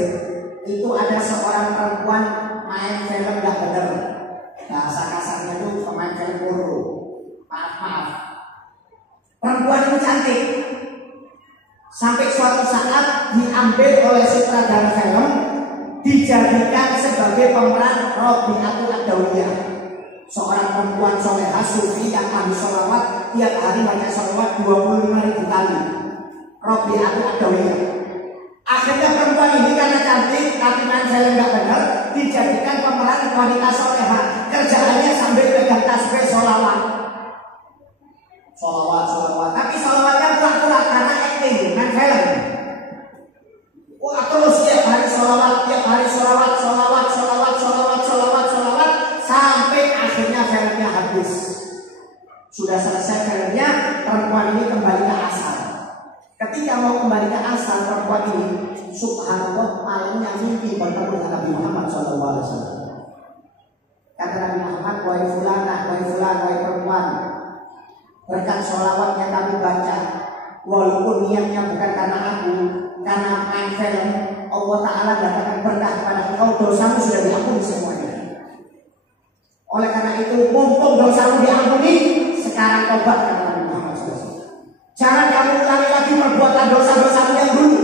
itu ada seorang perempuan main film gak bener. Bahasa kasarnya itu pemain film porno. Maaf. Perempuan itu cantik. Sampai suatu saat diambil oleh sutradara film, dijadikan sebagai pemeran Robiatul Adawiyah, seorang perempuan solehah sufi yang ahli sholawat, tiap hari baca sholawat 25.000 kali. Robiatul Adawiyah. Akhirnya perempuan ini karena cantik tapi main film gak benar, dijadikan pemeran wanita solehah. Kerjaannya sambil pegang tasbih sholawat. Tapi sholawatnya pura-pura karena acting, main film. Wah, terus tiap hari sholawat, sampai akhirnya filmnya habis. Sudah selesai filmnya, perempuan ini kembali ke asal. Ketika mau kembali ke asal, perempuan ini, subhanallah, malamnya mimpi bertemu dengan Nabi Muhammad SAW. Kata Nabi Muhammad, wahai fulan, wahai perempuan, berkat sholawatnya kami baca, walaupun niatnya bukan karena aku, karena main film, Allah Ta'ala datangkan berkah kepada engkau, dosamu sudah diampuni semuanya. Oleh karena itu, mumpung dosamu diampuni, sekarang tobat, kata Nabi Muhammad SAW. Jangan kamu ulangi lagi perbuatan dosa-dosamu yang dulu.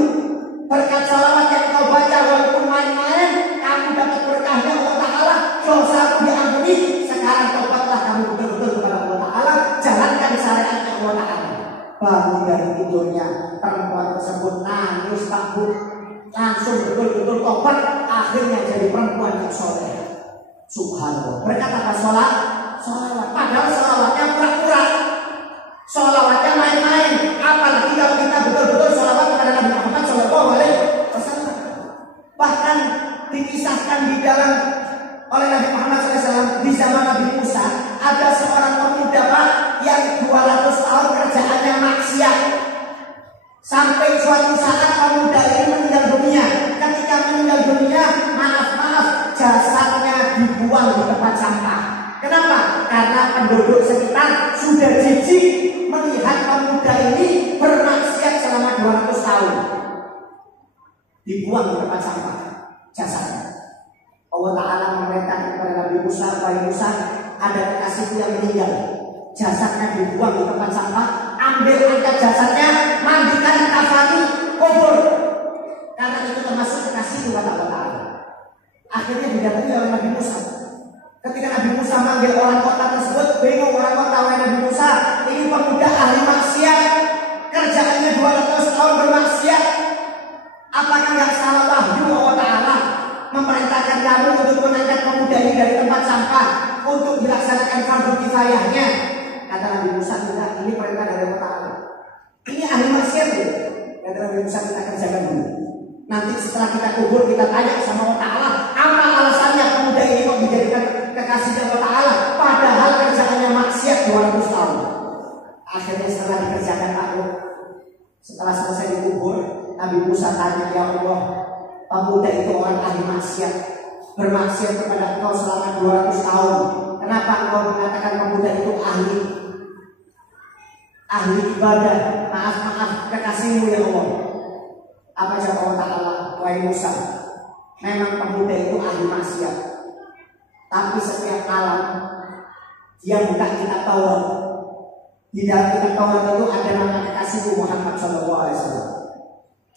Berkat sholawat yang kau baca, walaupun main-main, kamu dapat berkahnya Allah Ta'ala, dosamu diampuni. Sekarang tobatlah kamu betul-betul kepada Allah Ta'ala, jalankan syariatnya Allah Ta'ala. Bangun dari tidurnya, perempuan tersebut nangis takut, langsung betul-betul tobat, akhirnya jadi perempuan yang soleh. Subhanallah. Berkat apa? Sholawat. Padahal sholawatnya pura-pura, sholawatnya main-main. Apalagi kalau kita betul-betul sholawat kepada Nabi Muhammad SAW. Bahkan dikisahkan di dalam oleh Nabi Muhammad SAW di zaman Nabi Musa, ada seorang pemuda Pak yang 200 tahun kerjaannya maksiat. Sampai suatu saat pemuda ini meninggal dunia. Ketika meninggal dunia, maaf, jasadnya dibuang di tempat sampah. Kenapa? Karena penduduk sekitar sudah jijik melihat pemuda ini bermaksiat selama 200 tahun. Dibuang di tempat sampah jasadnya. Allah Ta'ala memerintahkan kepada Nabi Musa, wahai Musa, ada kekasihku yang meninggal, jasadnya dibuang di tempat sampah, ambil angkat jasadnya, mandikan, kafani, kubur, karena itu termasuk kekasihku, kata Allah Ta'ala. Akhirnya didatangi oleh Nabi Musa. Ketika Nabi Musa manggil orang kota tersebut, bingung orang kota, wahai Nabi Musa, ini pemuda ahli maksiat, kerjaannya 200 tahun bermaksiat. Apakah nggak salah wahyu Allah Ta'ala memerintahkan kamu untuk mengangkat pemuda ini dari tempat sampah untuk dilaksanakan fardu kifayahnya? Kata Nabi Musa, tidak, ini perintah dari Allah Ta'ala. Ini ahli maksiat ya. Kata Nabi Musa, kita kerjakan dulu. Nanti setelah kita kubur, kita tanya sama Allah Ta'ala, apa alasannya pemuda ini kok dijadikan kekasih Allah Ta'ala, padahal kerjaannya maksiat 200 tahun. Akhirnya setelah dikerjakan aku, setelah selesai dikubur, Nabi Musa tanya, ya Allah, pemuda itu orang ahli maksiat, bermaksiat kepada engkau selama 200 tahun. Kenapa engkau mengatakan pemuda itu ahli ibadah? Maaf, kekasihmu ya Allah. Apa jawab Allah Ta'ala? Wahai Musa, memang pemuda itu ahli maksiat, tapi setiap malam dia buka kitab Taurat. Di dalam kitab Taurat itu ada nama kekasihmu Muhammad SAW.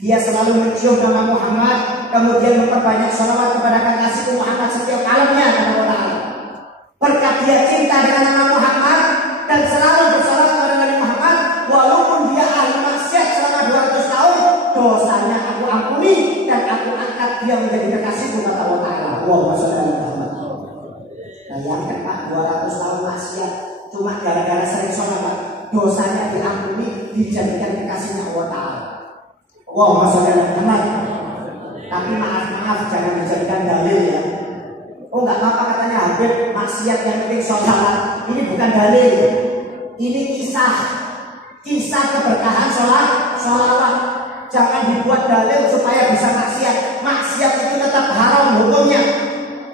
Dia selalu mencium nama Muhammad, kemudian memperbanyak sholawat kepada kekasihku Muhammad setiap malamnya, kata Allah Ta'ala. Berkat dia cinta dengan nama Muhammad dan selalu bersalawat kepada Nabi Muhammad, walaupun dia ahli maksiat selama 200 tahun, dosanya aku ampuni dan aku angkat dia menjadi kekasihku, kata Allah Ta'ala. Allahumma sholli ala Muhammad. Bayangkan Pak, 200 tahun maksiat cuma gara-gara sering sholawat, dosanya diampuni, dijadikan kekasihnya Allah Ta'ala. Allahumma sholli ala Muhammad. Tapi maaf, jangan dijadikan dalil ya. Oh nggak apa-apa katanya Habib, maksiat yang penting sholawat. Ini bukan dalil. Ini kisah keberkahan sholawat. Jangan dibuat dalil supaya bisa maksiat. Maksiat itu tetap haram hukumnya.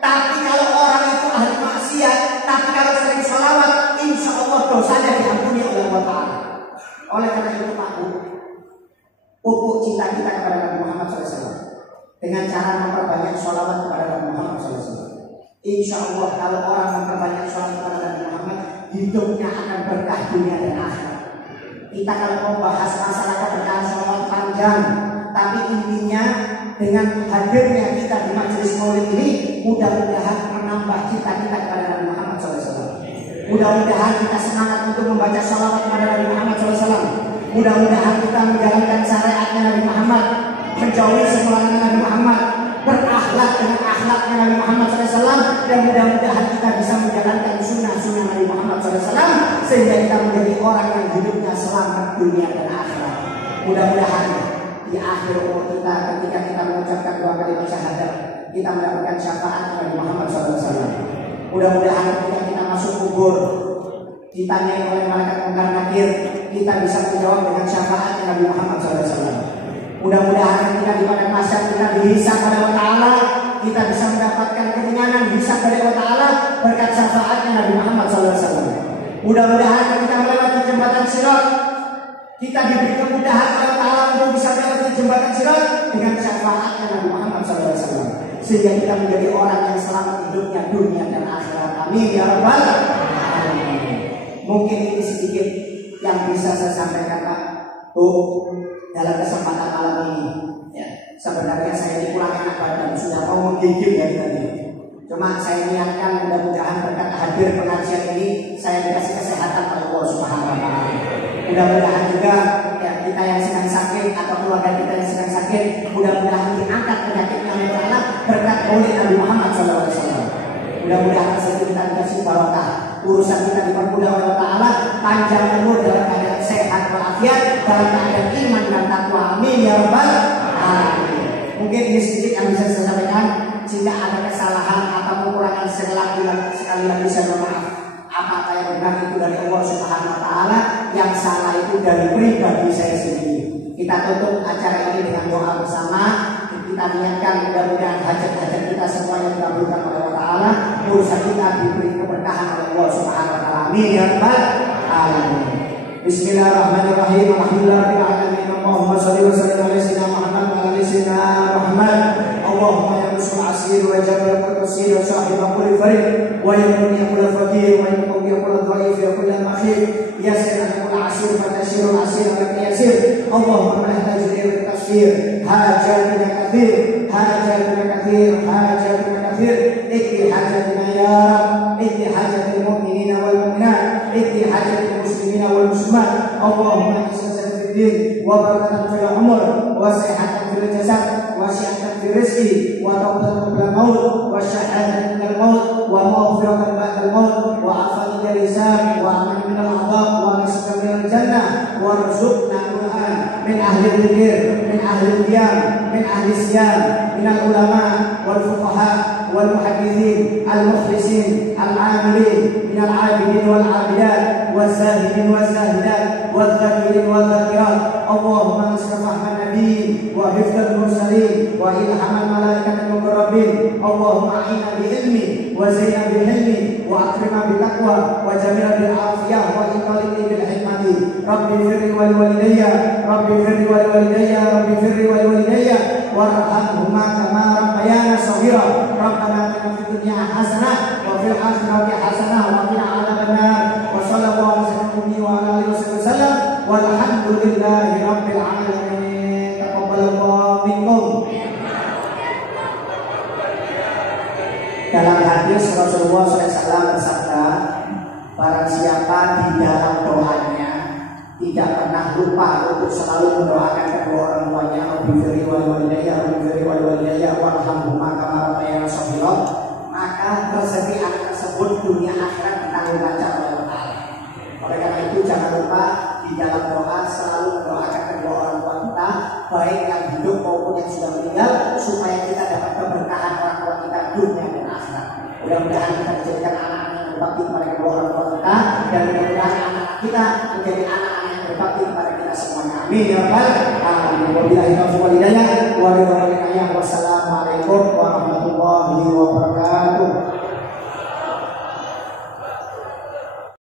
Tapi kalau orang itu ahli maksiat, tapi kalau sering sholawat, insya Allah dosanya diampuni oleh Allah Ta'ala. Oleh karena itu Pak, pupuk cinta kita kepada Nabi Muhammad SAW dengan cara memperbanyak sholawat kepada Nabi Muhammad SAW. Insya Allah kalau orang memperbanyak sholawat kepada Nabi Muhammad, hidupnya akan berkah dunia dan akhirat. Kita kalau mau bahas masalah keberkahan sholawat panjang, tapi intinya dengan hadirnya kita di majelis maulid ini, mudah-mudahan menambah cinta kita kepada Nabi Muhammad SAW. Mudah-mudahan kita semangat untuk membaca sholawat kepada Nabi Muhammad SAW. Mudah-mudahan kita menjalankan syariatnya Nabi Muhammad, menjauhi sembarangan Nabi Muhammad, berakhlak dengan akhlaknya Nabi Muhammad SAW, dan mudah-mudahan kita bisa menjalankan sunnah-sunnah Nabi Muhammad SAW sehingga kita menjadi orang yang hidupnya selamat dunia dan akhirat. Mudah-mudahan di akhir umur kita, ketika kita mengucapkan dua kalimat syahadat, kita mendapatkan syafaat Nabi Muhammad SAW. Mudah-mudahan ketika kita masuk kubur, ditanyai oleh malaikat Munkar Nakir, kita bisa menjawab dengan syafaat Nabi Muhammad SAW. Mudah-mudahan ketika di padang mahsyar kita dihisab oleh Allah Ta'ala, kita bisa mendapatkan keringanan hisab dari Allah Ta'ala berkat syafaatnya Nabi Muhammad SAW. Mudah-mudahan ketika melewati jembatan Sirat, kita diberi kemudahan oleh Allah Ta'ala untuk bisa melewati jembatan Sirat dengan syafaatnya Nabi Muhammad SAW, sehingga kita menjadi orang yang selamat hidupnya dunia dan akhirat. Amin ya rabbal alamin. Mungkin ini sedikit yang bisa saya sampaikan, Pak. Dalam kesempatan malam ini, ya, sebenarnya saya ini kurang enak badan, sudah mau menggigit dari tadi. Cuma saya niatkan mudah-mudahan berkat hadir pengajian ini saya dikasih kesehatan oleh Allah Subhanahu Wa Taala. Mudah-mudahan juga ya, kita yang sedang sakit atau keluarga kita yang sedang sakit, mudah-mudahan diangkat penyakitnya oleh Allah berkat maulid Nabi Muhammad SAW. Mudah-mudahan rezeki kita dikasih barokah, urusan kita dipermudah oleh Allah Ta'ala, panjang umur dalam keadaan sehat walafiat, dalam keadaan iman dan takwa. Amin ya rabbal alamin. Mungkin ini sedikit yang bisa saya sampaikan. Jika ada kesalahan atau kekurangan sekali lagi saya mohon maaf. Apa yang benar itu dari Allah Subhanahu Wa Taala, yang salah itu dari pribadi saya sendiri. Kita tutup acara ini dengan doa bersama. Kita niatkan mudah-mudahan hajat-hajat kita semuanya dikabulkan oleh Allah Ta'ala, urusan kita diberi keberkahan oleh Allah Subhanahu Wa Taala. Amin ya rabbal alamin. Bismillahirrahmanirrahim. Alhamdulillahirabbil alamin. Allahumma shalli wa sallim ala sayyidina Muhammad wa ala sayyidina Muhammad. Allahumma ya musul asir wa jabal qasir wa sahib kulli farid wa yumni kulli faqir wa yumni kulli dhaif wa kulli makhir yasir kulli asir fa tashir asir wa yasir. Allahumma la tajdir tafsir hajatina kathir hajatina kathir hajatina kathir ikhi hajatina ya rab ikhi hajatil mu'minina wal mu'minat ikhi hajatil muslimina wal muslimat. Allahumma isna din wa barakatan fil umur wa sihhatan fil jasad wa sihhatan fil rizqi wa tawbatan qabla maut wa syahadatan minal maut wa maghfiratan ba'dal maut wa afatan dari hisab wa aman minal adab wa rizqan minal jannah wa rzuqna Qur'an min ahli dzikir min ahli qiyam min ahli siyam minal ulama wal fuqaha wal muhaddithin al mukhlisin al amilin minal abidin wal abidat wal zahidin wal zahidat wal zakirin wal zakirat. Allahumma nasrafahman nabi wa hifdal mursalin wa ilhamal malaikatil muqarrabin. Allahumma a'inna bi ilmi wa zina bil hilmi wa akrima bil taqwa wa jamila bil afiyah wa iqalini bil hikmati. Rabbi firri wal walidayya Rabbi firri wal walidayya Rabbi firri wal walidayya warhamhuma kama rabbayana shaghira. Rabbana atina fid dunya hasanah wa fil akhirati hasanah wa qina adzabannar. Wa sallallahu alaihi wa alihi wasallam walhamdulillahi rabbil alamin. Taqabbalallahu minkum. Dalam hadis Rasulullah SAW bersabda, barang siapa di dalam doanya tidak pernah lupa untuk selalu mendoakan kedua orang tuanya, Rabbi firri wal walidayya Rabbi firri wal walidayya warhamhuma kama rabbayana shaghira, maka rezeki anak tersebut dunia akhirat ditanggung lancar oleh Allah Ta'ala. Oleh karena itu jangan lupa di dalam doa selalu mendoakan kedua orang tua kita, baik yang hidup maupun yang sudah meninggal, supaya kita dapat keberkahan orang tua kita dunia dan akhirat. Mudah-mudahan kita dijadikan anak-anak yang berbakti kepada kedua orang tua kita, dan mudah-mudahan anak kita menjadi anak-anak yang berbakti kepada kita semuanya. Amin ya rabbal alamin. Wabillahi taufiq wal hidayah. Wassalamualaikum warahmatullahi wabarakatuh.